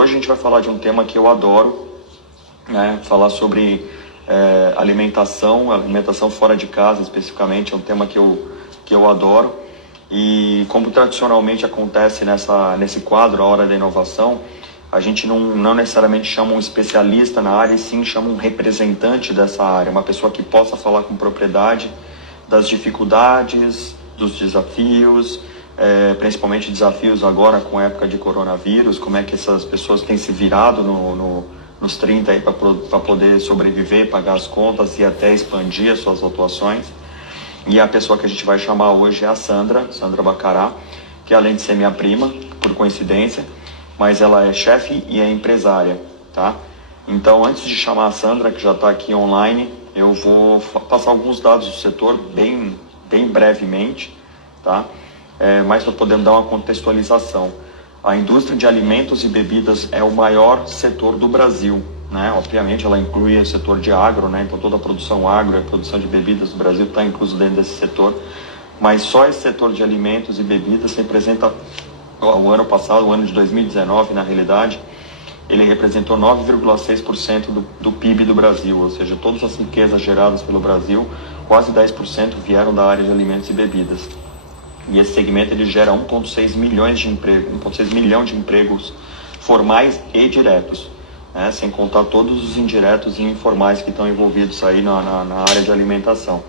Hoje a gente vai falar de um tema que eu adoro, né? Falar sobre alimentação fora de casa especificamente, é um tema que eu adoro. E como tradicionalmente acontece nesse quadro, a Hora da Inovação, a gente não necessariamente chama um especialista na área, e sim chama um representante dessa área, uma pessoa que possa falar com propriedade das dificuldades, dos desafios, principalmente desafios agora com a época de coronavírus, como é que essas pessoas têm se virado nos 30 aí para poder sobreviver, pagar as contas e até expandir as suas atuações. E a pessoa que a gente vai chamar hoje é a Sandra Bacará, que além de ser minha prima, por coincidência, mas ela é chefe e é empresária, tá? Então, antes de chamar a Sandra, que já está aqui online, eu vou passar alguns dados do setor bem brevemente, tá? Mas para poder dar uma contextualização. A indústria de alimentos e bebidas é o maior setor do Brasil, né? Obviamente ela inclui o setor de agro, né? Então toda a produção agro e a produção de bebidas do Brasil está incluso dentro desse setor, mas só esse setor de alimentos e bebidas representa, o ano passado, o ano de 2019, na realidade, ele representou 9,6% do PIB do Brasil, ou seja, todas as riquezas geradas pelo Brasil, quase 10% vieram da área de alimentos e bebidas. E esse segmento ele gera 1,6 milhões de empregos, 1,6 milhão de empregos formais e diretos, né? Sem contar todos os indiretos e informais que estão envolvidos aí na área de alimentação.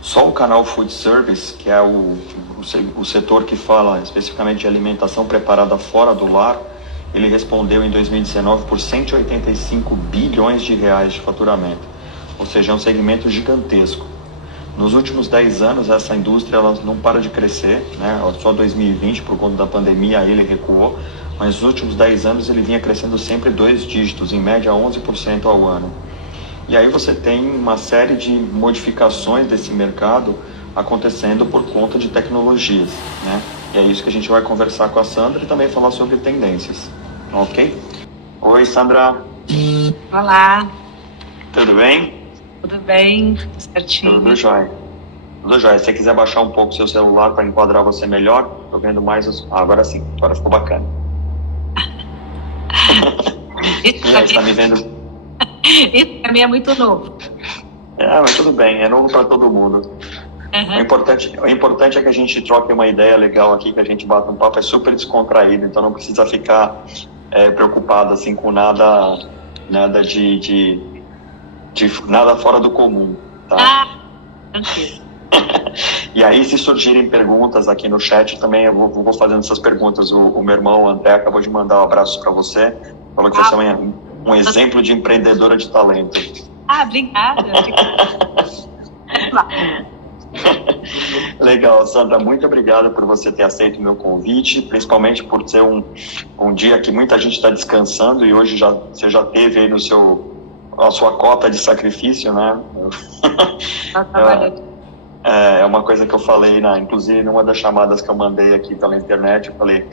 Só o canal Food Service, que é o setor que fala especificamente de alimentação preparada fora do lar, ele respondeu em 2019 por 185 bilhões de reais de faturamento, ou seja, é um segmento gigantesco. Nos últimos 10 anos, essa indústria ela não para de crescer, né? Só 2020, por conta da pandemia, ele recuou, mas nos últimos 10 anos ele vinha crescendo sempre 2 dígitos, em média 11% ao ano. E aí você tem uma série de modificações desse mercado acontecendo por conta de tecnologias, né? E é isso que a gente vai conversar com a Sandra e também falar sobre tendências, ok? Oi, Sandra. Olá. Tudo bem? Tudo bem? Tudo certinho? Tudo jóia. Tudo jóia. Se você quiser baixar um pouco o seu celular para enquadrar você melhor, tô vendo mais os... agora sim, agora ficou bacana. Isso E aí, você tá me vendo? Isso pra mim é muito novo. Mas tudo bem, é novo para todo mundo. Uhum. O importante é que a gente troque uma ideia legal aqui, que a gente bata um papo, é super descontraído, então não precisa ficar preocupado assim com nada de nada fora do comum, tá? Tranquilo. E aí, se surgirem perguntas aqui no chat, também eu vou fazendo essas perguntas. O meu irmão, o André, acabou de mandar um abraço para você, falou que você é um exemplo de empreendedora de talento. Obrigada. Legal, Sandra, muito obrigado por você ter aceito o meu convite, principalmente por ser um dia que muita gente está descansando e hoje você já teve aí a sua cota de sacrifício, né? É uma coisa que eu falei, inclusive numa das chamadas que eu mandei aqui pela internet, eu falei,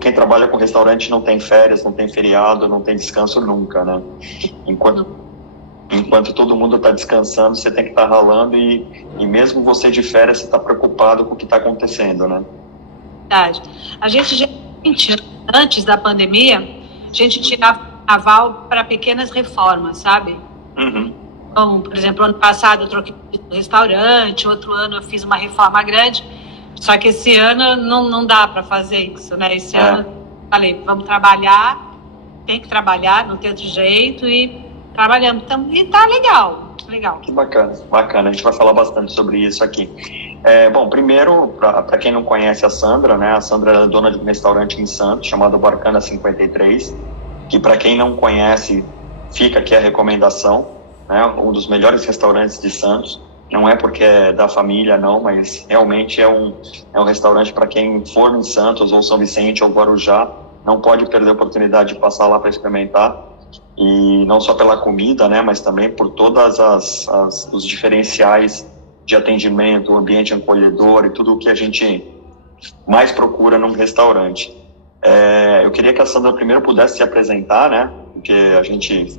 quem trabalha com restaurante não tem férias, não tem feriado, não tem descanso nunca, né? Enquanto todo mundo está descansando, você tem que estar ralando e mesmo você de férias, você está preocupado com o que está acontecendo, né? Verdade. A gente antes da pandemia, a gente tirava aval para pequenas reformas, sabe? Uhum. Então, por exemplo, ano passado eu troquei de restaurante, outro ano eu fiz uma reforma grande, só que esse ano não dá para fazer isso, né? Esse ano eu falei, vamos trabalhar, tem que trabalhar, não tem outro jeito e trabalhando. E tá legal. Que bacana, a gente vai falar bastante sobre isso aqui. Bom, primeiro, para quem não conhece a Sandra, né? A Sandra é dona de um restaurante em Santos, chamado Barcana 53, que para quem não conhece, fica aqui a recomendação, né? Um dos melhores restaurantes de Santos. Não é porque é da família, não, mas realmente é um restaurante para quem for em Santos, ou São Vicente, ou Guarujá, não pode perder a oportunidade de passar lá para experimentar. E não só pela comida, né, mas também por todas os diferenciais de atendimento, o ambiente acolhedor e tudo o que a gente mais procura num restaurante. Eu queria que a Sandra primeiro pudesse se apresentar, né, porque a gente,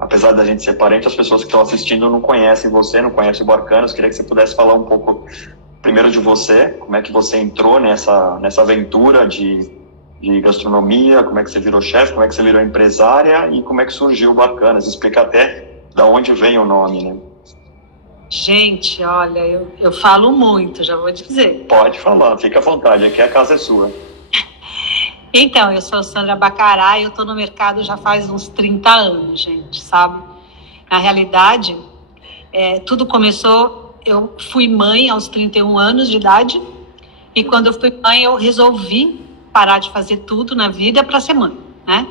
apesar da gente ser parente, as pessoas que estão assistindo não conhecem você, não conhecem o Barcanas. Eu queria que você pudesse falar um pouco primeiro de você, como é que você entrou nessa aventura de de gastronomia, como é que você virou chefe, como é que você virou empresária e como é que surgiu o Bacanas. Explica até da onde vem o nome, né? Gente, olha, eu falo muito, já vou dizer. Pode falar, fica à vontade, aqui a casa é sua. Então, eu sou Sandra Bacará e eu estou no mercado já faz uns 30 anos, gente, sabe? Na realidade, tudo começou, eu fui mãe aos 31 anos de idade e quando eu fui mãe eu resolvi parar de fazer tudo na vida para ser mãe, né?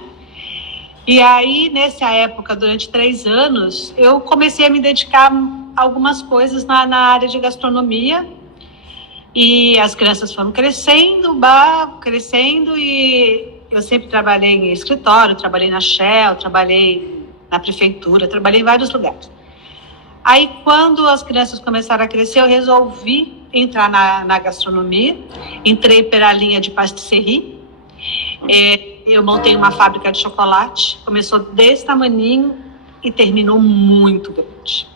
E aí, nessa época, durante 3 anos, eu comecei a me dedicar a algumas coisas na área de gastronomia e as crianças foram crescendo e eu sempre trabalhei em escritório, trabalhei na Shell, trabalhei na prefeitura, trabalhei em vários lugares. Aí, quando as crianças começaram a crescer, eu resolvi entrar na gastronomia, entrei pela linha de pastisserie. Eu montei uma fábrica de chocolate, começou desse tamaninho e terminou muito grande.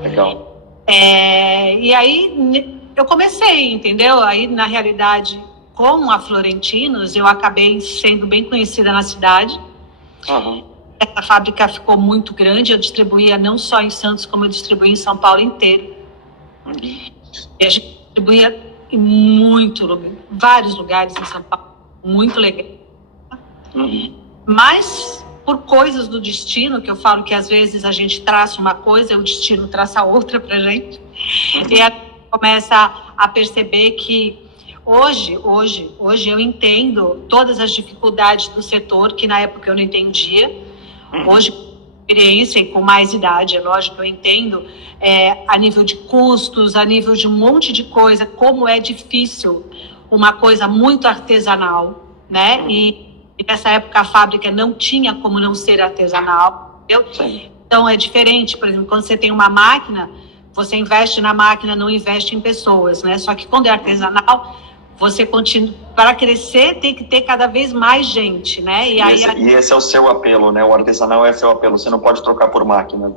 Legal. E aí eu comecei, entendeu? Aí, na realidade, com a Florentinos, eu acabei sendo bem conhecida na cidade. Uhum. Essa fábrica ficou muito grande, eu distribuía não só em Santos, como eu distribuía em São Paulo inteiro. E a gente distribuía em vários lugares em São Paulo, muito legal. Mas, por coisas do destino, que eu falo que às vezes a gente traça uma coisa e o destino traça outra pra gente, e a gente começa a perceber que hoje eu entendo todas as dificuldades do setor, que na época eu não entendia. Hoje, com experiência e com mais idade, é lógico que eu entendo a nível de custos, a nível de um monte de coisa, como é difícil uma coisa muito artesanal, né? E nessa época a fábrica não tinha como não ser artesanal, entendeu? Sim. Então é diferente, por exemplo, quando você tem uma máquina, você investe na máquina, não investe em pessoas, né? Só que quando é artesanal, você continua, para crescer tem que ter cada vez mais gente, né? E esse é o seu apelo, né? O artesanal é seu apelo, você não pode trocar por máquina.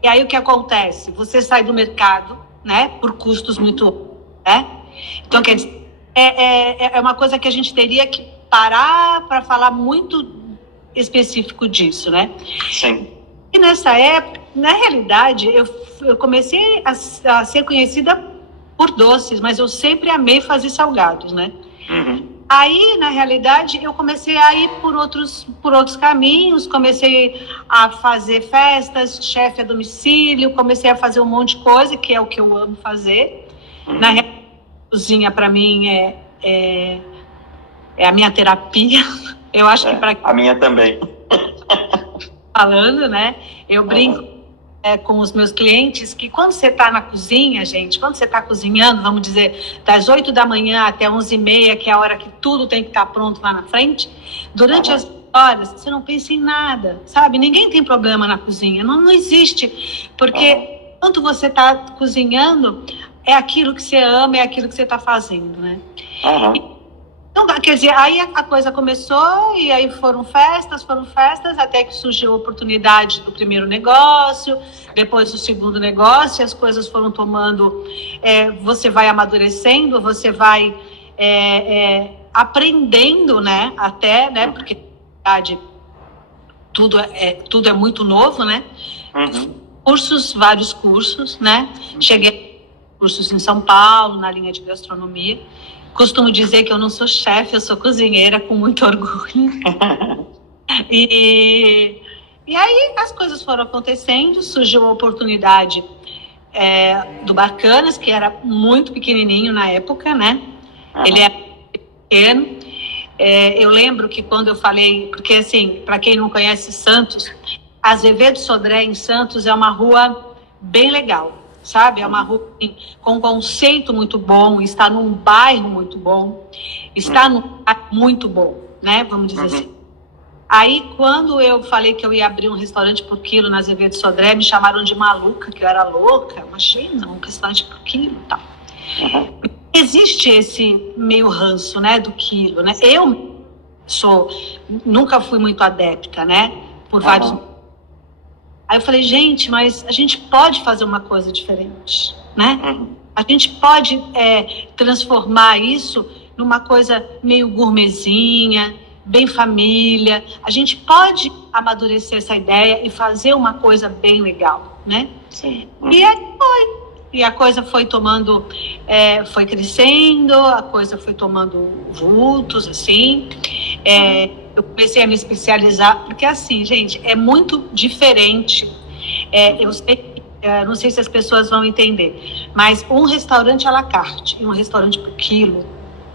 E aí o que acontece? Você sai do mercado, né? Por custos muito altos, né? Então, quer dizer, é uma coisa que a gente teria que parar para falar muito específico disso, né? Sim. E nessa época, na realidade, eu comecei a ser conhecida por doces, mas eu sempre amei fazer salgados, né? Uhum. Aí, na realidade, eu comecei a ir por outros caminhos, comecei a fazer festas, chefe a domicílio, comecei a fazer um monte de coisa, que é o que eu amo fazer. Uhum. Na realidade, a cozinha, para mim, é a minha terapia. Eu acho que para a minha também. Falando, né? Eu brinco com os meus clientes que quando você está na cozinha, gente, quando você está cozinhando, vamos dizer, das 8 da manhã até 11h30, que é a hora que tudo tem que estar pronto lá na frente, durante as horas você não pensa em nada, sabe? Ninguém tem problema na cozinha, não existe, porque quando você está cozinhando, é aquilo que você ama, é aquilo que você está fazendo, né? Então, quer dizer, aí a coisa começou e aí foram festas, até que surgiu a oportunidade do primeiro negócio, depois do segundo negócio, e as coisas foram tomando, você vai amadurecendo, você vai aprendendo, né, até, né, porque na verdade tudo é muito novo, né? Vários cursos, né? Cheguei a cursos em São Paulo, na linha de gastronomia. Costumo dizer que eu não sou chefe, eu sou cozinheira, com muito orgulho. E aí as coisas foram acontecendo, surgiu a oportunidade do Bacanas, que era muito pequenininho na época, né? Ele era pequeno. Eu lembro que quando eu falei, porque assim, para quem não conhece Santos, Azevedo Sodré em Santos é uma rua bem legal. Sabe? É uma rua com um conceito muito bom, está num bairro muito bom, está num bairro muito bom, né? Vamos dizer assim. Aí, quando eu falei que eu ia abrir um restaurante por quilo na Azevedo Sodré, me chamaram de maluca, que eu era louca. Imagina, um restaurante por quilo e tal. Existe esse meio ranço, né, do quilo, né? Eu nunca fui muito adepta, né? Por vários... Aí eu falei, gente, mas a gente pode fazer uma coisa diferente, né? A gente pode transformar isso numa coisa meio gourmetzinha, bem família. A gente pode amadurecer essa ideia e fazer uma coisa bem legal, né? Sim. E aí foi. E a coisa foi tomando, foi crescendo, a coisa foi tomando vultos, assim. Eu comecei a me especializar, porque assim, gente, é muito diferente. Eu sei, não sei se as pessoas vão entender, mas um restaurante à la carte e um restaurante por quilo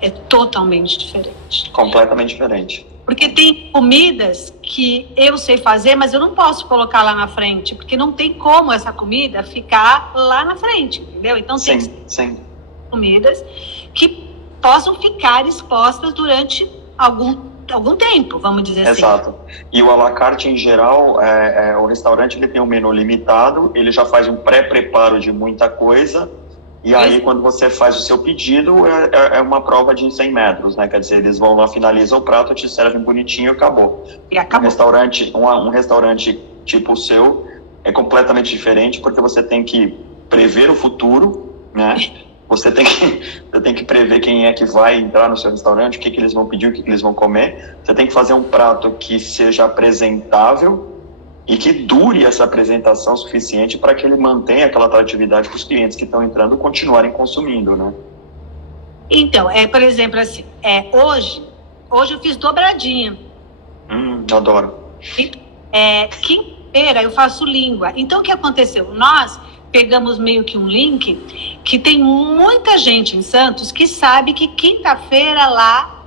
é totalmente diferente. Completamente diferente. Porque tem comidas que eu sei fazer, mas eu não posso colocar lá na frente, porque não tem como essa comida ficar lá na frente, entendeu? Então tem comidas que possam ficar expostas durante algum tempo, vamos dizer assim. Exato. E o à la carte, em geral, o restaurante ele tem um menu limitado, ele já faz um pré-preparo de muita coisa, e aí quando você faz o seu pedido, é uma prova de 100 metros, né? Quer dizer, eles vão lá, finalizam o prato, te servem bonitinho e acabou. Um restaurante tipo o seu é completamente diferente, porque você tem que prever o futuro, né? Você tem que prever quem é que vai entrar no seu restaurante, o que eles vão pedir, o que eles vão comer. Você tem que fazer um prato que seja apresentável e que dure essa apresentação suficiente para que ele mantenha aquela atratividade para os clientes que estão entrando continuarem consumindo, né? Então, por exemplo, assim, hoje eu fiz dobradinha. Adoro. Quinta-feira eu faço língua. Então, o que aconteceu? Nós pegamos meio que um link que tem muita gente em Santos que sabe que quinta-feira lá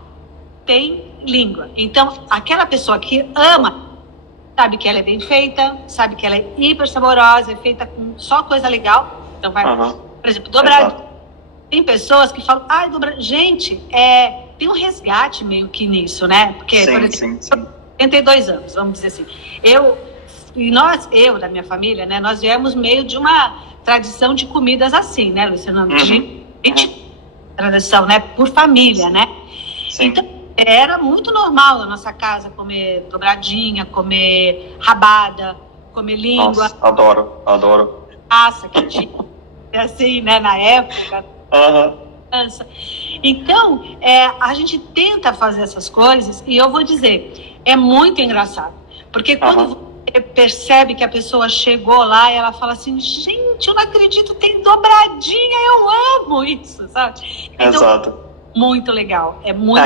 tem língua. Então, aquela pessoa que ama, sabe que ela é bem feita, sabe que ela é hiper saborosa, é feita com só coisa legal. Então vai, por exemplo, dobradinha. Tem pessoas que falam, gente, tem um resgate meio que nisso, né? Porque, por exemplo, eu tenho 32 anos, vamos dizer assim. Eu, da minha família, né, nós viemos meio de uma tradição de comidas assim, né, Luciano? Tradição, né, por família, né? Sim. Então, era muito normal na nossa casa comer dobradinha, comer rabada, comer língua. Nossa, adoro. Massa, que tinha, assim, né, na época. Então, a gente tenta fazer essas coisas e eu vou dizer, é muito engraçado. Porque quando você percebe que a pessoa chegou lá e ela fala assim, gente, eu não acredito, tem dobradinha, eu amo isso, sabe? Então, exato. Muito legal, é muito...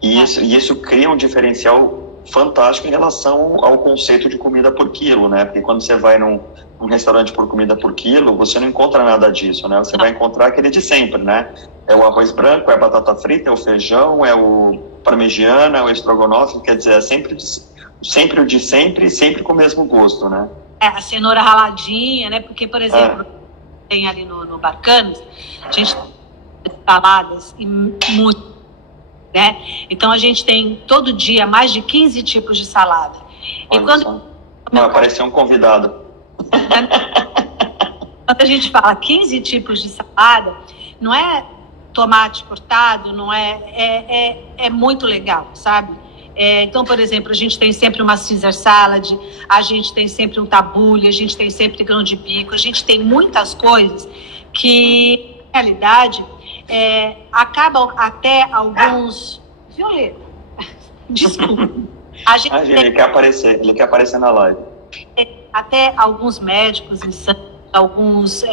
Isso cria um diferencial fantástico em relação ao conceito de comida por quilo, né? Porque quando você vai num restaurante por comida por quilo, você não encontra nada disso, né? Você vai encontrar aquele de sempre, né? É o arroz branco, é a batata frita, é o feijão, é o parmegiana, é o estrogonofe, quer dizer, é sempre o de sempre, sempre com o mesmo gosto, né? A cenoura raladinha, né? Porque, por exemplo, tem ali no Barcanas, a gente tem saladas e muito, né? Então a gente tem todo dia mais de 15 tipos de salada. Olha, e quando apareceu um convidado. Quando a gente fala 15 tipos de salada, não é tomate cortado, não é muito legal, sabe? Então, por exemplo, a gente tem sempre uma Caesar salad, a gente tem sempre um tabule, a gente tem sempre grão de bico, a gente tem muitas coisas que, na realidade, acabam até alguns... Violeta, desculpa. Ele quer aparecer na live. Até alguns médicos em Santos, alguns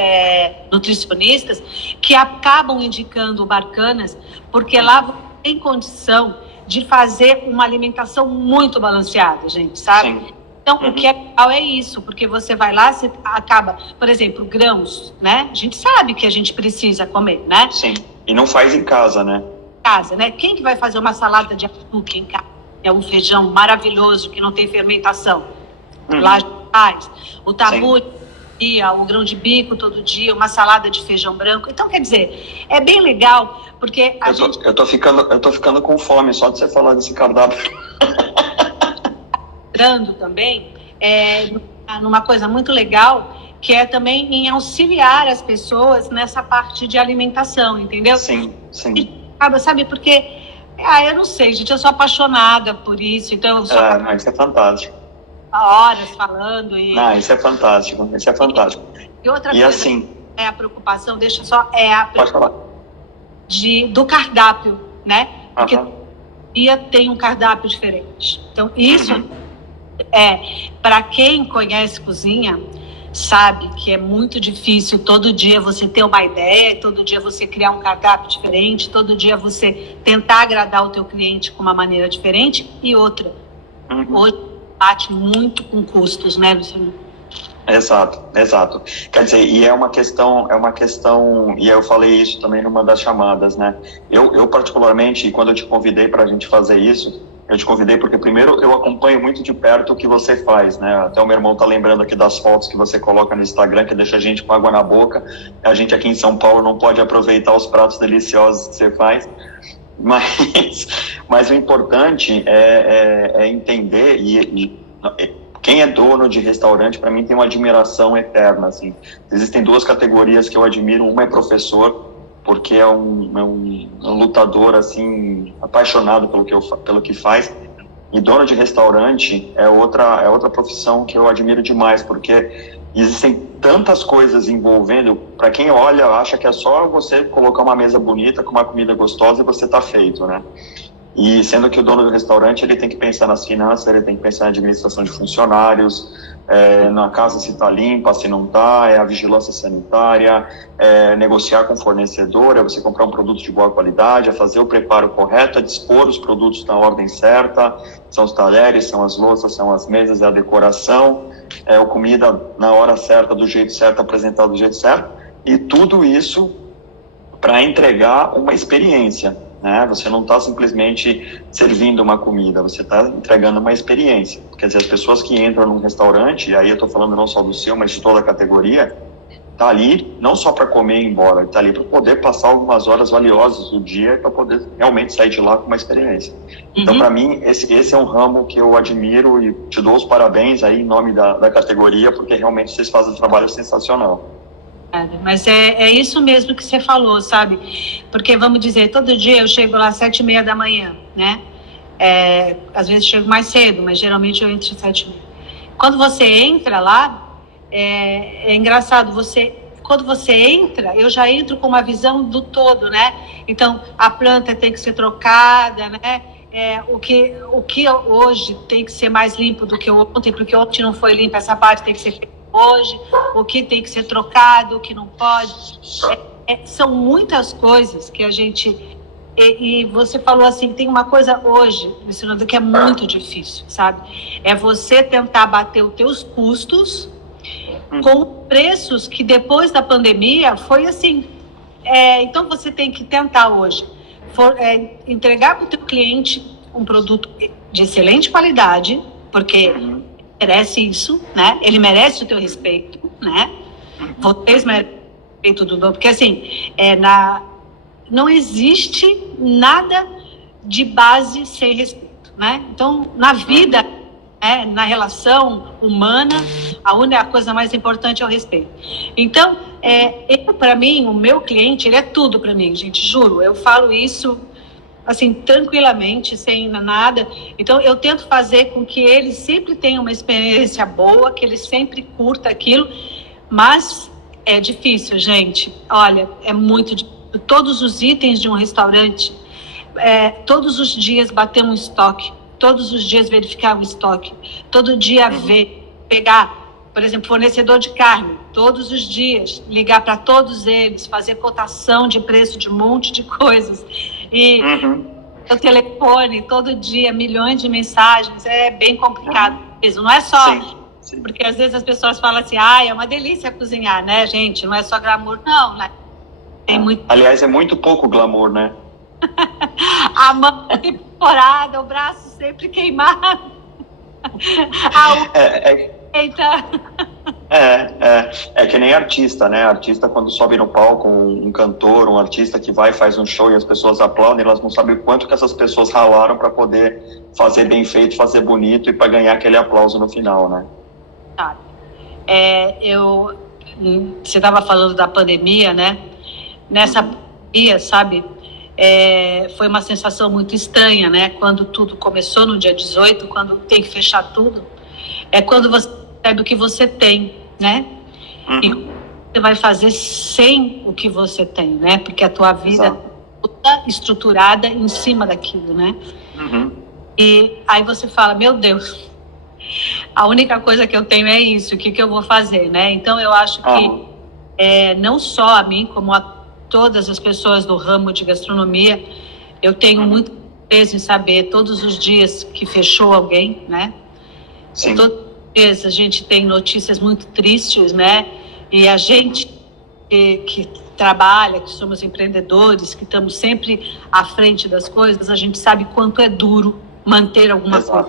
nutricionistas, que acabam indicando o Barcanas, porque lá tem condição de fazer uma alimentação muito balanceada, gente, sabe? Sim. Então, o que é legal é isso, porque você vai lá, você acaba, por exemplo, grãos, né? A gente sabe que a gente precisa comer, né? Sim, e não faz em casa, né? Casa, né? Quem que vai fazer uma salada de açúcar em casa? É um feijão maravilhoso que não tem fermentação. Lá faz. O tabu, o grão de bico todo dia, uma salada de feijão branco. Então, quer dizer, é bem legal, porque eu tô ficando com fome só de você falar desse cardápio. Entrando também numa coisa muito legal, que é também em auxiliar as pessoas nessa parte de alimentação, entendeu? Sim. Sabe, porque, eu não sei, gente, eu sou apaixonada por isso, então eu sou isso é fantástico. Horas falando e... isso é fantástico, E outra coisa assim, a preocupação, Pode falar. do cardápio, né? Porque dia tem um cardápio diferente. Então, isso para quem conhece cozinha, sabe que é muito difícil todo dia você ter uma ideia, todo dia você criar um cardápio diferente, todo dia você tentar agradar o teu cliente com uma maneira diferente. E outra, hoje bate muito com custos, né, Luciano? Exato. Quer dizer, e é uma questão, e eu falei isso também numa das chamadas, né? Eu particularmente, quando eu te convidei para a gente fazer isso, eu te convidei porque, primeiro, eu acompanho muito de perto o que você faz, né? Até o meu irmão tá lembrando aqui das fotos que você coloca no Instagram, que deixa a gente com água na boca. A gente aqui em São Paulo não pode aproveitar os pratos deliciosos que você faz. Mas o importante é entender, e quem é dono de restaurante, para mim, tem uma admiração eterna, assim. Existem duas categorias que eu admiro. Uma é professor, porque é um lutador, assim, apaixonado pelo que faz. E dono de restaurante é outra profissão que eu admiro demais, porque existem tantas coisas envolvendo. Para quem olha, acha que é só você colocar uma mesa bonita com uma comida gostosa e você tá feito, né? E sendo que o dono do restaurante, ele tem que pensar nas finanças, ele tem que pensar na administração de funcionários, na casa se está limpa, se não está, a vigilância sanitária, negociar com o fornecedor, você comprar um produto de boa qualidade, fazer o preparo correto, dispor os produtos na ordem certa, são os talheres, são as louças, são as mesas, é a decoração, a comida na hora certa, do jeito certo, apresentada do jeito certo, e tudo isso para entregar uma experiência. Né? Você não está simplesmente servindo uma comida, você está entregando uma experiência. Quer dizer, as pessoas que entram num restaurante, e aí eu estou falando não só do seu, mas de toda a categoria, está ali não só para comer e ir embora, está ali para poder passar algumas horas valiosas do dia para poder realmente sair de lá com uma experiência. Então, para mim, esse é um ramo que eu admiro e te dou os parabéns aí em nome da categoria, porque realmente vocês fazem um trabalho sensacional. Mas é isso mesmo que você falou, sabe? Porque, vamos dizer, todo dia eu chego lá às 7h30 da manhã, né? Às vezes chego mais cedo, mas geralmente eu entro às 7h30. Quando você entra lá, é engraçado, quando você entra, eu já entro com uma visão do todo, né? Então, a planta tem que ser trocada, né? O que hoje tem que ser mais limpo do que ontem, porque ontem não foi limpo, essa parte tem que ser feita hoje, o que tem que ser trocado, o que não pode. São muitas coisas que a gente... E você falou assim, tem uma coisa hoje, Luciano, que é muito difícil, sabe? É você tentar bater os teus custos com preços que depois da pandemia foi assim. Então você tem que tentar hoje entregar para o teu cliente um produto de excelente qualidade, porque merece isso, né? Ele merece o teu respeito, né? Vocês merecem o respeito do dono, porque assim, não existe nada de base sem respeito, né? Então, na vida, na relação humana, a única coisa mais importante é o respeito. Então, para mim, o meu cliente, ele é tudo para mim, gente, juro. Eu falo isso assim, tranquilamente, sem nada. Então, eu tento fazer com que ele sempre tenha uma experiência boa, que ele sempre curta aquilo, mas é difícil, gente. Olha, é muito difícil. Todos os itens de um restaurante, todos os dias bater um estoque, todos os dias verificar um estoque, todo dia pegar, por exemplo, fornecedor de carne, todos os dias, ligar para todos eles, fazer cotação de preço de um monte de coisas. E o telefone, todo dia, milhões de mensagens, é bem complicado mesmo. Não é só... Sim. Porque às vezes as pessoas falam assim, é uma delícia cozinhar, né, gente? Não é só glamour, não, né? Tem muito... Aliás, é muito pouco glamour, né? A mão sempre corada, o braço sempre queimado. É que nem artista, né? Artista, quando sobe no palco, um cantor, um artista que vai e faz um show e as pessoas aplaudem, elas não sabem o quanto que essas pessoas ralaram para poder fazer bem feito, fazer bonito e para ganhar aquele aplauso no final, né? Você estava falando da pandemia, né? Nessa pandemia, sabe? Foi uma sensação muito estranha, né? Quando tudo começou no dia 18, quando tem que fechar tudo, é quando você sabe o que você tem, né? E você vai fazer sem o que você tem, né? Porque a tua vida toda estruturada em cima daquilo, né? Uhum. E aí você fala, meu Deus, a única coisa que eu tenho é isso, o que eu vou fazer, né? Então eu acho que não só a mim, como a todas as pessoas do ramo de gastronomia, eu tenho muito peso em saber todos os dias que fechou alguém, né? Sim. Todos os dias a gente tem notícias muito tristes, né? E a gente que trabalha, que somos empreendedores, que estamos sempre à frente das coisas, a gente sabe quanto é duro manter alguma coisa.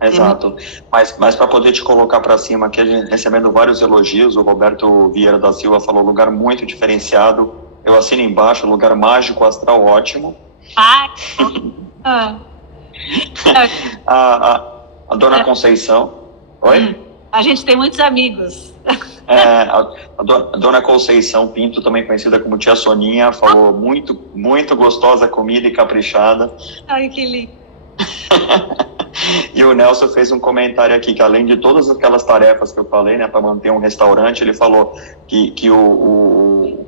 Exato. Mas para poder te colocar para cima aqui, a gente recebendo vários elogios, o Roberto Vieira da Silva falou lugar muito diferenciado, eu assino embaixo, lugar mágico, astral ótimo. A dona Conceição. Oi? A gente tem muitos amigos. A dona Conceição Pinto, também conhecida como Tia Soninha, falou muito, muito gostosa a comida e caprichada. Ai, que lindo. E o Nelson fez um comentário aqui, que além de todas aquelas tarefas que eu falei, né, para manter um restaurante, ele falou que o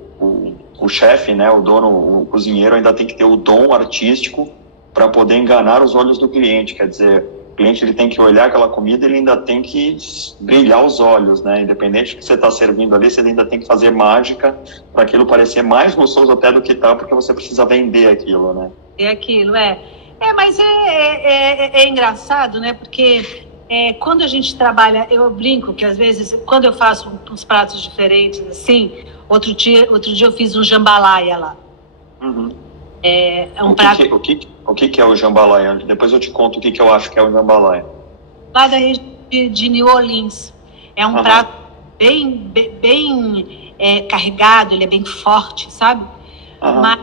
chefe, né, o dono, o cozinheiro ainda tem que ter o dom artístico para poder enganar os olhos do cliente. Quer dizer, o cliente ele tem que olhar aquela comida, ele ainda tem que brilhar os olhos, né? Independente do que você está servindo ali, você ainda tem que fazer mágica para aquilo parecer mais gostoso até do que tá, porque você precisa vender aquilo, né? É aquilo, mas é engraçado, né? Porque quando a gente trabalha, eu brinco que às vezes, quando eu faço uns pratos diferentes, assim, outro dia eu fiz um jambalaya lá. Uhum. Prato... O que é o jambalaya? Depois eu te conto o que eu acho que é o jambalaya. Lá da região de New Orleans. É um prato bem carregado, ele é bem forte, sabe? Mas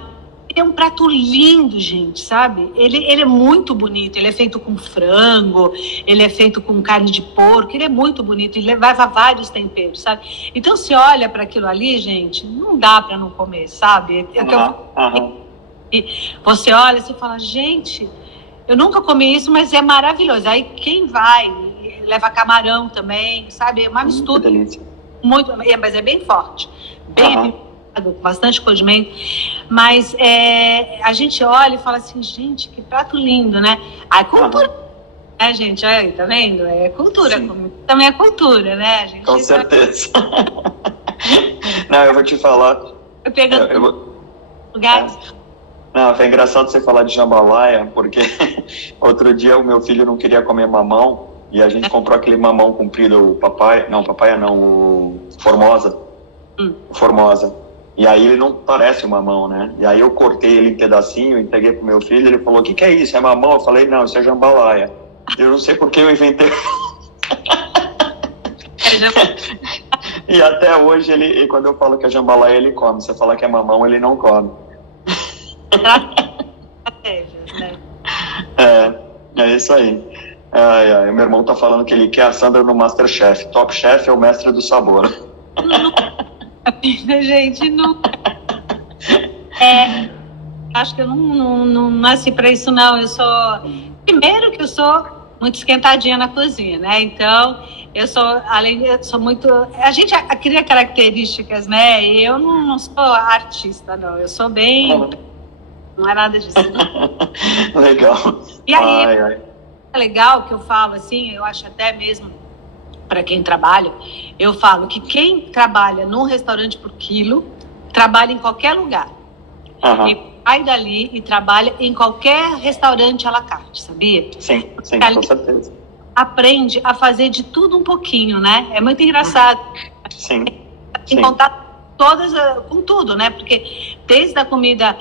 ele é um prato lindo, gente, sabe? Ele é muito bonito, ele é feito com frango, ele é feito com carne de porco, ele é muito bonito, ele leva vários temperos, sabe? Então, se olha para aquilo ali, gente, não dá para não comer, sabe? E você olha e você fala, gente, eu nunca comi isso, mas é maravilhoso. Aí quem vai, leva camarão também, sabe? É uma mistura. Muito, mas é bem forte, bem com bastante condimento. Mas a gente olha e fala assim, gente, que prato lindo, né? Aí cultura, né, gente? Aí, tá vendo? É cultura, também é cultura, né? A gente com certeza. Não, eu vou te falar. Eu pegando lugares. Não, foi engraçado você falar de jambalaya, porque outro dia o meu filho não queria comer mamão e a gente comprou aquele mamão comprido, o Formosa. Formosa. E aí ele não parece um mamão, né? E aí eu cortei ele em pedacinho, entreguei pro meu filho, ele falou, o que é isso? É mamão? Eu falei, não, isso é jambalaya. Eu não sei por que eu inventei. E até hoje, quando eu falo que é jambalaya, ele come. Se você falar que é mamão, ele não come. É isso aí. Meu irmão tá falando que ele quer a Sandra no Masterchef. Top Chef é o mestre do sabor. Gente, não. Acho que eu não nasci para isso, não. Primeiro que eu sou muito esquentadinha na cozinha, né? Então, eu sou muito... A gente cria características, né? E eu não sou artista, não. Eu sou bem... Não é nada disso. Legal. E aí, é legal que eu falo assim, eu acho até mesmo para quem trabalha, eu falo que quem trabalha num restaurante por quilo, trabalha em qualquer lugar. E sai dali e trabalha em qualquer restaurante à la carte, sabia? Sim, com certeza. Aprende a fazer de tudo um pouquinho, né? É muito engraçado. Sim. Em contato com tudo, né? Porque desde a comida,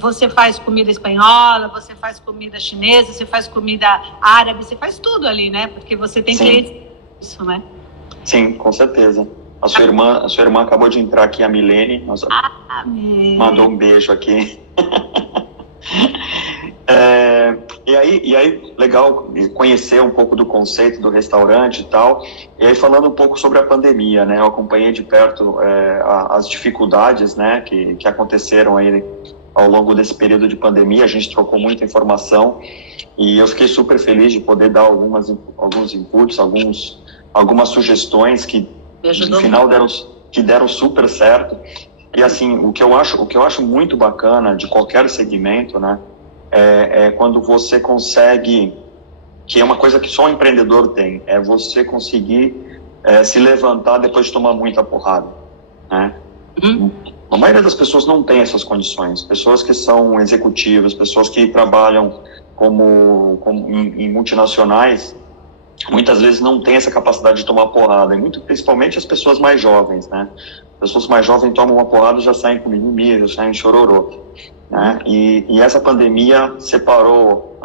você faz comida espanhola, você faz comida chinesa, você faz comida árabe, você faz tudo ali, né? Porque você tem que isso, né? Sim, com certeza. A sua irmã acabou de entrar aqui, a Milene. Mandou um beijo aqui. E aí, legal conhecer um pouco do conceito do restaurante e tal. E aí, falando um pouco sobre a pandemia, né? Eu acompanhei de perto as dificuldades, né, que aconteceram aí ao longo desse período de pandemia. A gente trocou muita informação e eu fiquei super feliz de poder dar alguns inputs, algumas sugestões que no final deram super certo. E assim, o que eu acho muito bacana de qualquer segmento, né, é quando você consegue, que é uma coisa que só um empreendedor tem, é você conseguir se levantar depois de tomar muita porrada, né? A maioria das pessoas não tem essas condições. Pessoas que são executivas, pessoas que trabalham em multinacionais, muitas vezes não têm essa capacidade de tomar porrada, e principalmente as pessoas mais jovens, né? As pessoas mais jovens tomam uma porrada e já saem com mimimi, já saem chororô, né? E essa pandemia separou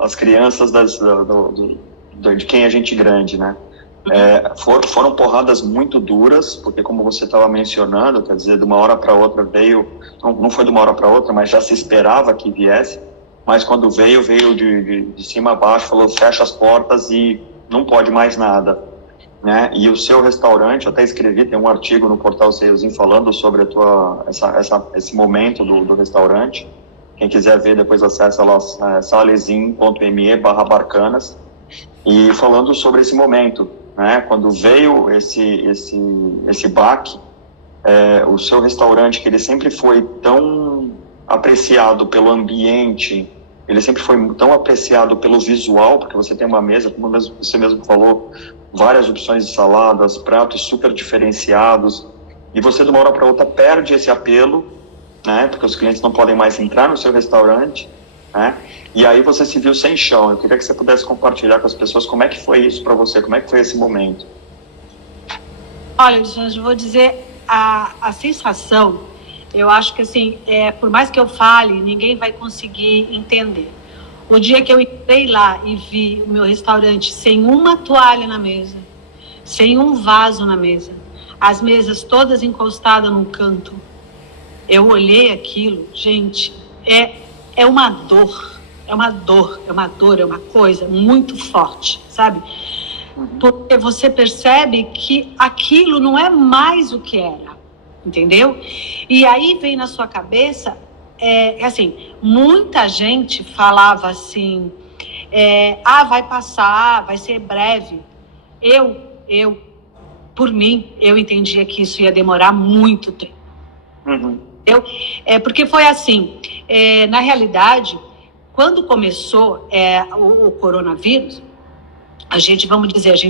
as crianças de quem é gente grande, né? Foram porradas muito duras, porque como você estava mencionando, quer dizer, de uma hora para outra veio, não foi de uma hora para outra, mas já se esperava que viesse, mas quando veio de cima a baixo, falou fecha as portas e não pode mais nada, né? E o seu restaurante, eu até escrevi, tem um artigo no portal Salesin falando sobre esse momento do restaurante. Quem quiser ver, depois acessa lá salesin.me/barcanas, e falando sobre esse momento, né? Quando veio esse baque, o seu restaurante, que ele sempre foi tão apreciado pelo ambiente, ele sempre foi tão apreciado pelo visual, porque você tem uma mesa, como você mesmo falou, várias opções de saladas, pratos super diferenciados, e você de uma hora para outra perde esse apelo, né? Porque os clientes não podem mais entrar no seu restaurante, né? E aí você se viu sem chão. Eu queria que você pudesse compartilhar com as pessoas como é que foi isso para você, como é que foi esse momento. Olha, Alexandre, vou dizer, a sensação, eu acho que assim, por mais que eu fale, ninguém vai conseguir entender. O dia que eu entrei lá e vi o meu restaurante sem uma toalha na mesa, sem um vaso na mesa, as mesas todas encostadas num canto, eu olhei aquilo, gente, é uma dor, é uma coisa muito forte, sabe? Porque você percebe que aquilo não é mais o que era, entendeu? E aí vem na sua cabeça, assim, muita gente falava assim, vai passar, vai ser breve. Por mim, eu entendia que isso ia demorar muito tempo. Porque foi assim, na realidade, quando começou o coronavírus, a gente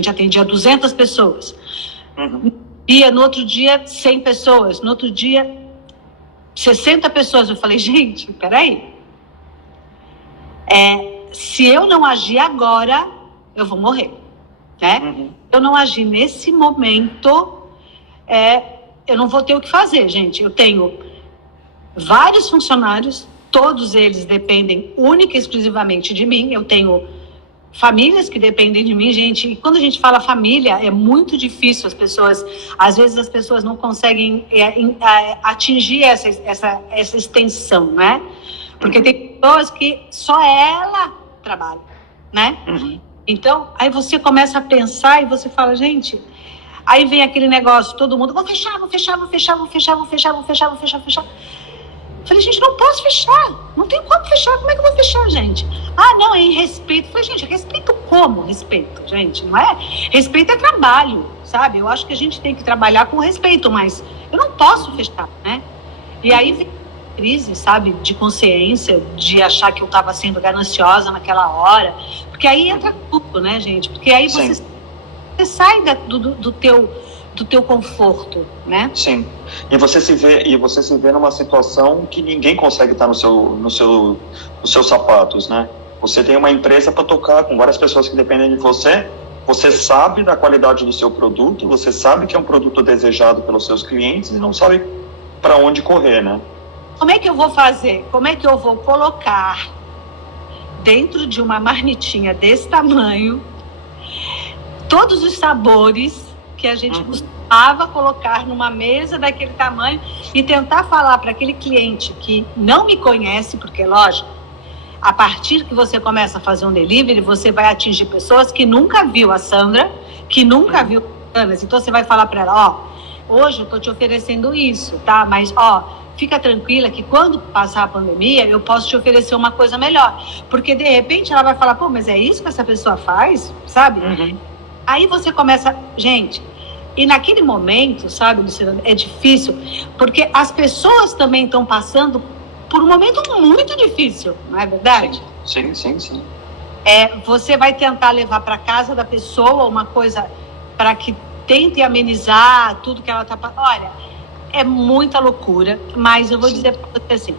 atendia 200 pessoas. No outro dia, 100 pessoas. No outro dia, 60 pessoas. Eu falei, gente, peraí. Se eu não agir agora, eu vou morrer, né? Se eu não agir nesse momento, eu não vou ter o que fazer, gente. Eu tenho vários funcionários, todos eles dependem única e exclusivamente de mim. Eu tenho famílias que dependem de mim, gente. E quando a gente fala família, é muito difícil. Às vezes as pessoas não conseguem atingir essa extensão, né? Porque tem pessoas que só ela trabalha, né? Então, aí você começa a pensar e você fala, gente, aí vem aquele negócio, todo mundo, vou fechar. Falei, gente, não posso fechar, não tem como fechar, como é que eu vou fechar, gente? Não, é em respeito. Falei, gente, respeito como respeito, gente? Não é? Respeito é trabalho, sabe? Eu acho que a gente tem que trabalhar com respeito, mas eu não posso fechar, né? E aí vem a crise, sabe, de consciência, de achar que eu estava sendo gananciosa naquela hora, porque aí entra tudo, né, gente? Porque aí você sai do teu conforto, né? Sim. E você se vê numa situação que ninguém consegue estar nos seus sapatos, né? Você tem uma empresa para tocar com várias pessoas que dependem de você. Você sabe da qualidade do seu produto, você sabe que é um produto desejado pelos seus clientes e não sabe para onde correr, né? Como é que eu vou fazer? Como é que eu vou colocar dentro de uma marmitinha desse tamanho todos os sabores que a gente costumava colocar numa mesa daquele tamanho e tentar falar para aquele cliente que não me conhece, porque, lógico, a partir que você começa a fazer um delivery, você vai atingir pessoas que nunca viu a Sandra, que nunca viu a Ana. Então, você vai falar para ela, hoje eu estou te oferecendo isso, tá? Mas, fica tranquila que quando passar a pandemia, eu posso te oferecer uma coisa melhor. Porque, de repente, ela vai falar, mas é isso que essa pessoa faz, sabe? Aí você começa... Gente, E naquele momento, sabe, Luciano, é difícil, porque as pessoas também estão passando por um momento muito difícil, não é verdade? Sim. Você vai tentar levar para casa da pessoa uma coisa para que tente amenizar tudo que ela está passando. Olha, é muita loucura, mas eu vou dizer para você assim,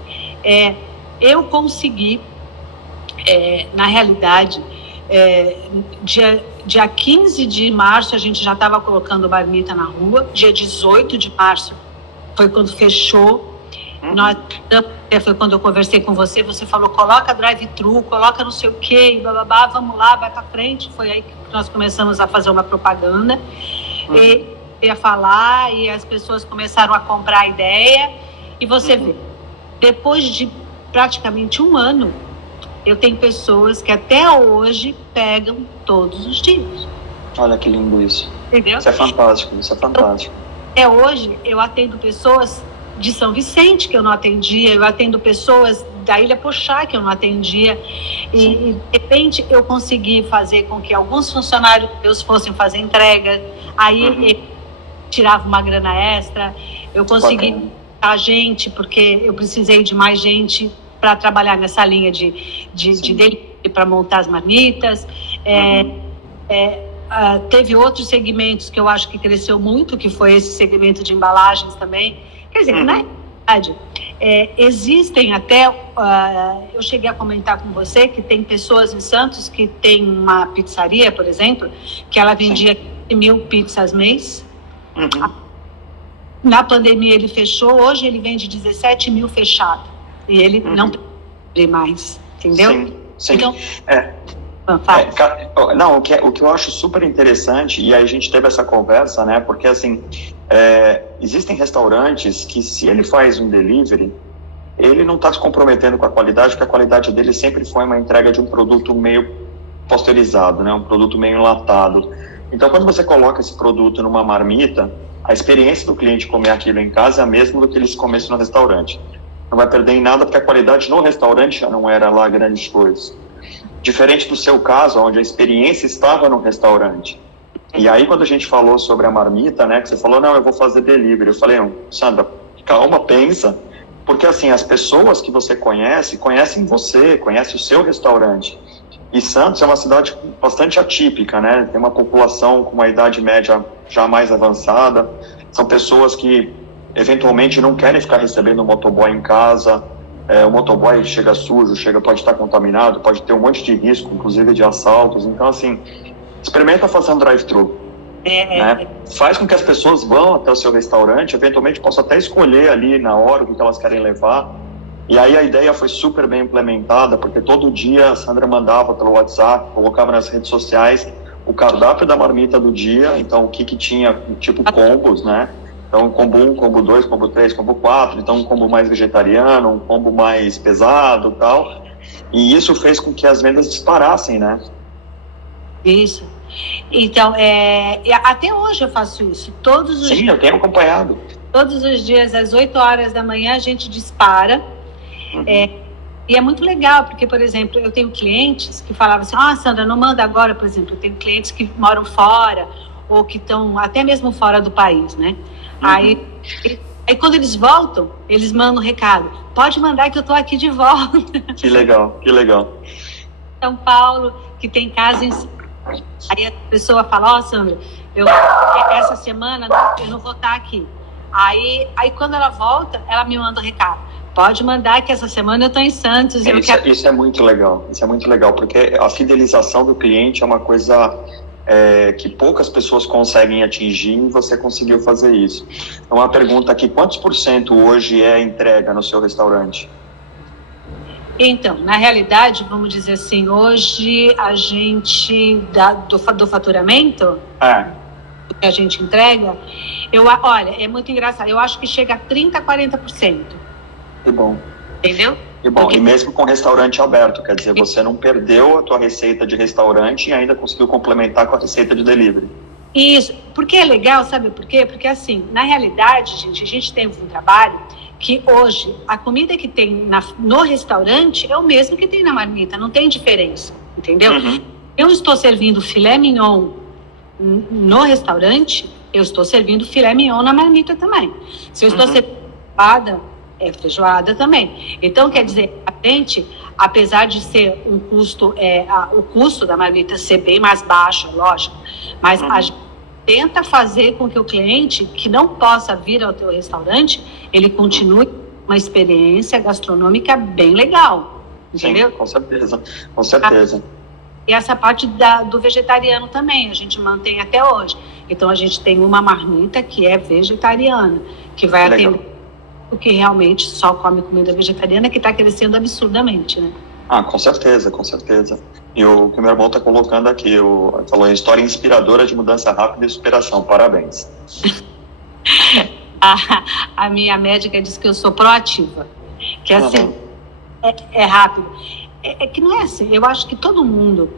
eu consegui, na realidade, dia 15 de março a gente já estava colocando marmita na rua, dia 18 de março foi quando fechou. Foi quando eu conversei com você falou, coloca drive-thru, coloca não sei o que, blá, vamos lá, vai para frente. Foi aí que nós começamos a fazer uma propaganda e ia falar, e as pessoas começaram a comprar a ideia, e você vê, depois de praticamente um ano, eu tenho pessoas que até hoje pegam todos os dias. Olha que lindo isso. Entendeu? Isso é fantástico. Hoje eu atendo pessoas de São Vicente que eu não atendia, eu atendo pessoas da Ilha Pochá que eu não atendia, e de repente eu consegui fazer com que alguns funcionários meus fossem fazer entrega, aí tirava uma grana extra, eu consegui a gente, porque eu precisei de mais gente para trabalhar nessa linha de delivery, para montar as marmitas. Teve outros segmentos que eu acho que cresceu muito, que foi esse segmento de embalagens também. Quer dizer, na verdade, existem até, eu cheguei a comentar com você que tem pessoas em Santos que tem uma pizzaria, por exemplo, que ela vendia 1.000 pizzas mês. Na pandemia ele fechou, hoje ele vende 17.000 fechado. E ele não tem mais, entendeu? Sim. Então, não, o que eu acho super interessante, e aí a gente teve essa conversa, né, porque assim, existem restaurantes que, se ele faz um delivery, ele não está se comprometendo com a qualidade, porque a qualidade dele sempre foi uma entrega de um produto meio pasteurizado, né, um produto meio enlatado. Então, quando você coloca esse produto numa marmita, a experiência do cliente comer aquilo em casa é a mesma do que ele comesse no restaurante. Não vai perder em nada, porque a qualidade no restaurante já não era lá grandes coisas. Diferente do seu caso, onde a experiência estava no restaurante. E aí, quando a gente falou sobre a marmita, né, que você falou, não, eu vou fazer delivery. Eu falei, não, Sandra, calma, pensa, porque assim, as pessoas que você conhece, conhecem você, conhecem o seu restaurante. E Santos é uma cidade bastante atípica, né, tem uma população com uma idade média já mais avançada, são pessoas que eventualmente não querem ficar recebendo um motoboy em casa. O motoboy chega sujo, pode estar contaminado, pode ter um monte de risco, inclusive de assaltos. Então, assim, experimenta fazer um drive-thru. Né? Faz com que as pessoas vão até o seu restaurante, eventualmente possam até escolher ali na hora o que elas querem levar. E aí a ideia foi super bem implementada, porque todo dia a Sandra mandava pelo WhatsApp, colocava nas redes sociais o cardápio da marmita do dia, então o que tinha, tipo combos, né? Então, combo 1, combo 2, combo 3, combo 4, então um combo mais vegetariano, um combo mais pesado e tal. E isso fez com que as vendas disparassem, né? Isso. Então, até hoje eu faço isso. Todos os dias. Sim, eu tenho acompanhado. Todos os dias, às 8 horas da manhã, a gente dispara. E é muito legal, porque, por exemplo, eu tenho clientes que falavam assim, Sandra, não manda agora, por exemplo. Eu tenho clientes que moram fora, ou que estão até mesmo fora do país, né? Aí quando eles voltam, eles mandam um recado. Pode mandar que eu tô aqui de volta. Que legal. São Paulo, que tem casa em... Aí a pessoa fala, Sandra, essa semana eu não vou estar aqui. Aí quando ela volta, ela me manda um recado. Pode mandar que essa semana eu tô em Santos. Isso é muito legal. Isso é muito legal, porque a fidelização do cliente é uma coisa... que poucas pessoas conseguem atingir, e você conseguiu fazer isso. Então, uma pergunta aqui, quantos % hoje é entrega no seu restaurante? Então, na realidade, vamos dizer assim, hoje a gente, do faturamento, que a gente entrega, olha, é muito engraçado, eu acho que chega a 30% a 40%. Que bom. Entendeu? E bom, e mesmo com restaurante aberto, quer dizer, você não perdeu a tua receita de restaurante e ainda conseguiu complementar com a receita de delivery. Isso, porque é legal, sabe por quê? Porque assim, na realidade, gente, a gente tem um trabalho que hoje a comida que tem no restaurante é o mesmo que tem na marmita, não tem diferença, entendeu? Eu estou servindo filé mignon no restaurante, eu estou servindo filé mignon na marmita também. Se eu estou servindo feijoada, é feijoada também. Então, quer dizer, a gente, apesar de ser um custo, o custo da marmita ser bem mais baixo, lógico, mas a gente tenta fazer com que o cliente que não possa vir ao teu restaurante, ele continue uma experiência gastronômica bem legal, entendeu? Sim, com certeza, com certeza. E essa parte do vegetariano também, a gente mantém até hoje. Então, a gente tem uma marmita que é vegetariana, que vai atender o que realmente só come comida vegetariana, que está crescendo absurdamente, né? Com certeza, com certeza. E o que o meu irmão está colocando aqui, falou, história inspiradora de mudança rápida e superação, parabéns. A minha médica diz que eu sou proativa, que assim, é rápido. É que não é assim, eu acho que todo mundo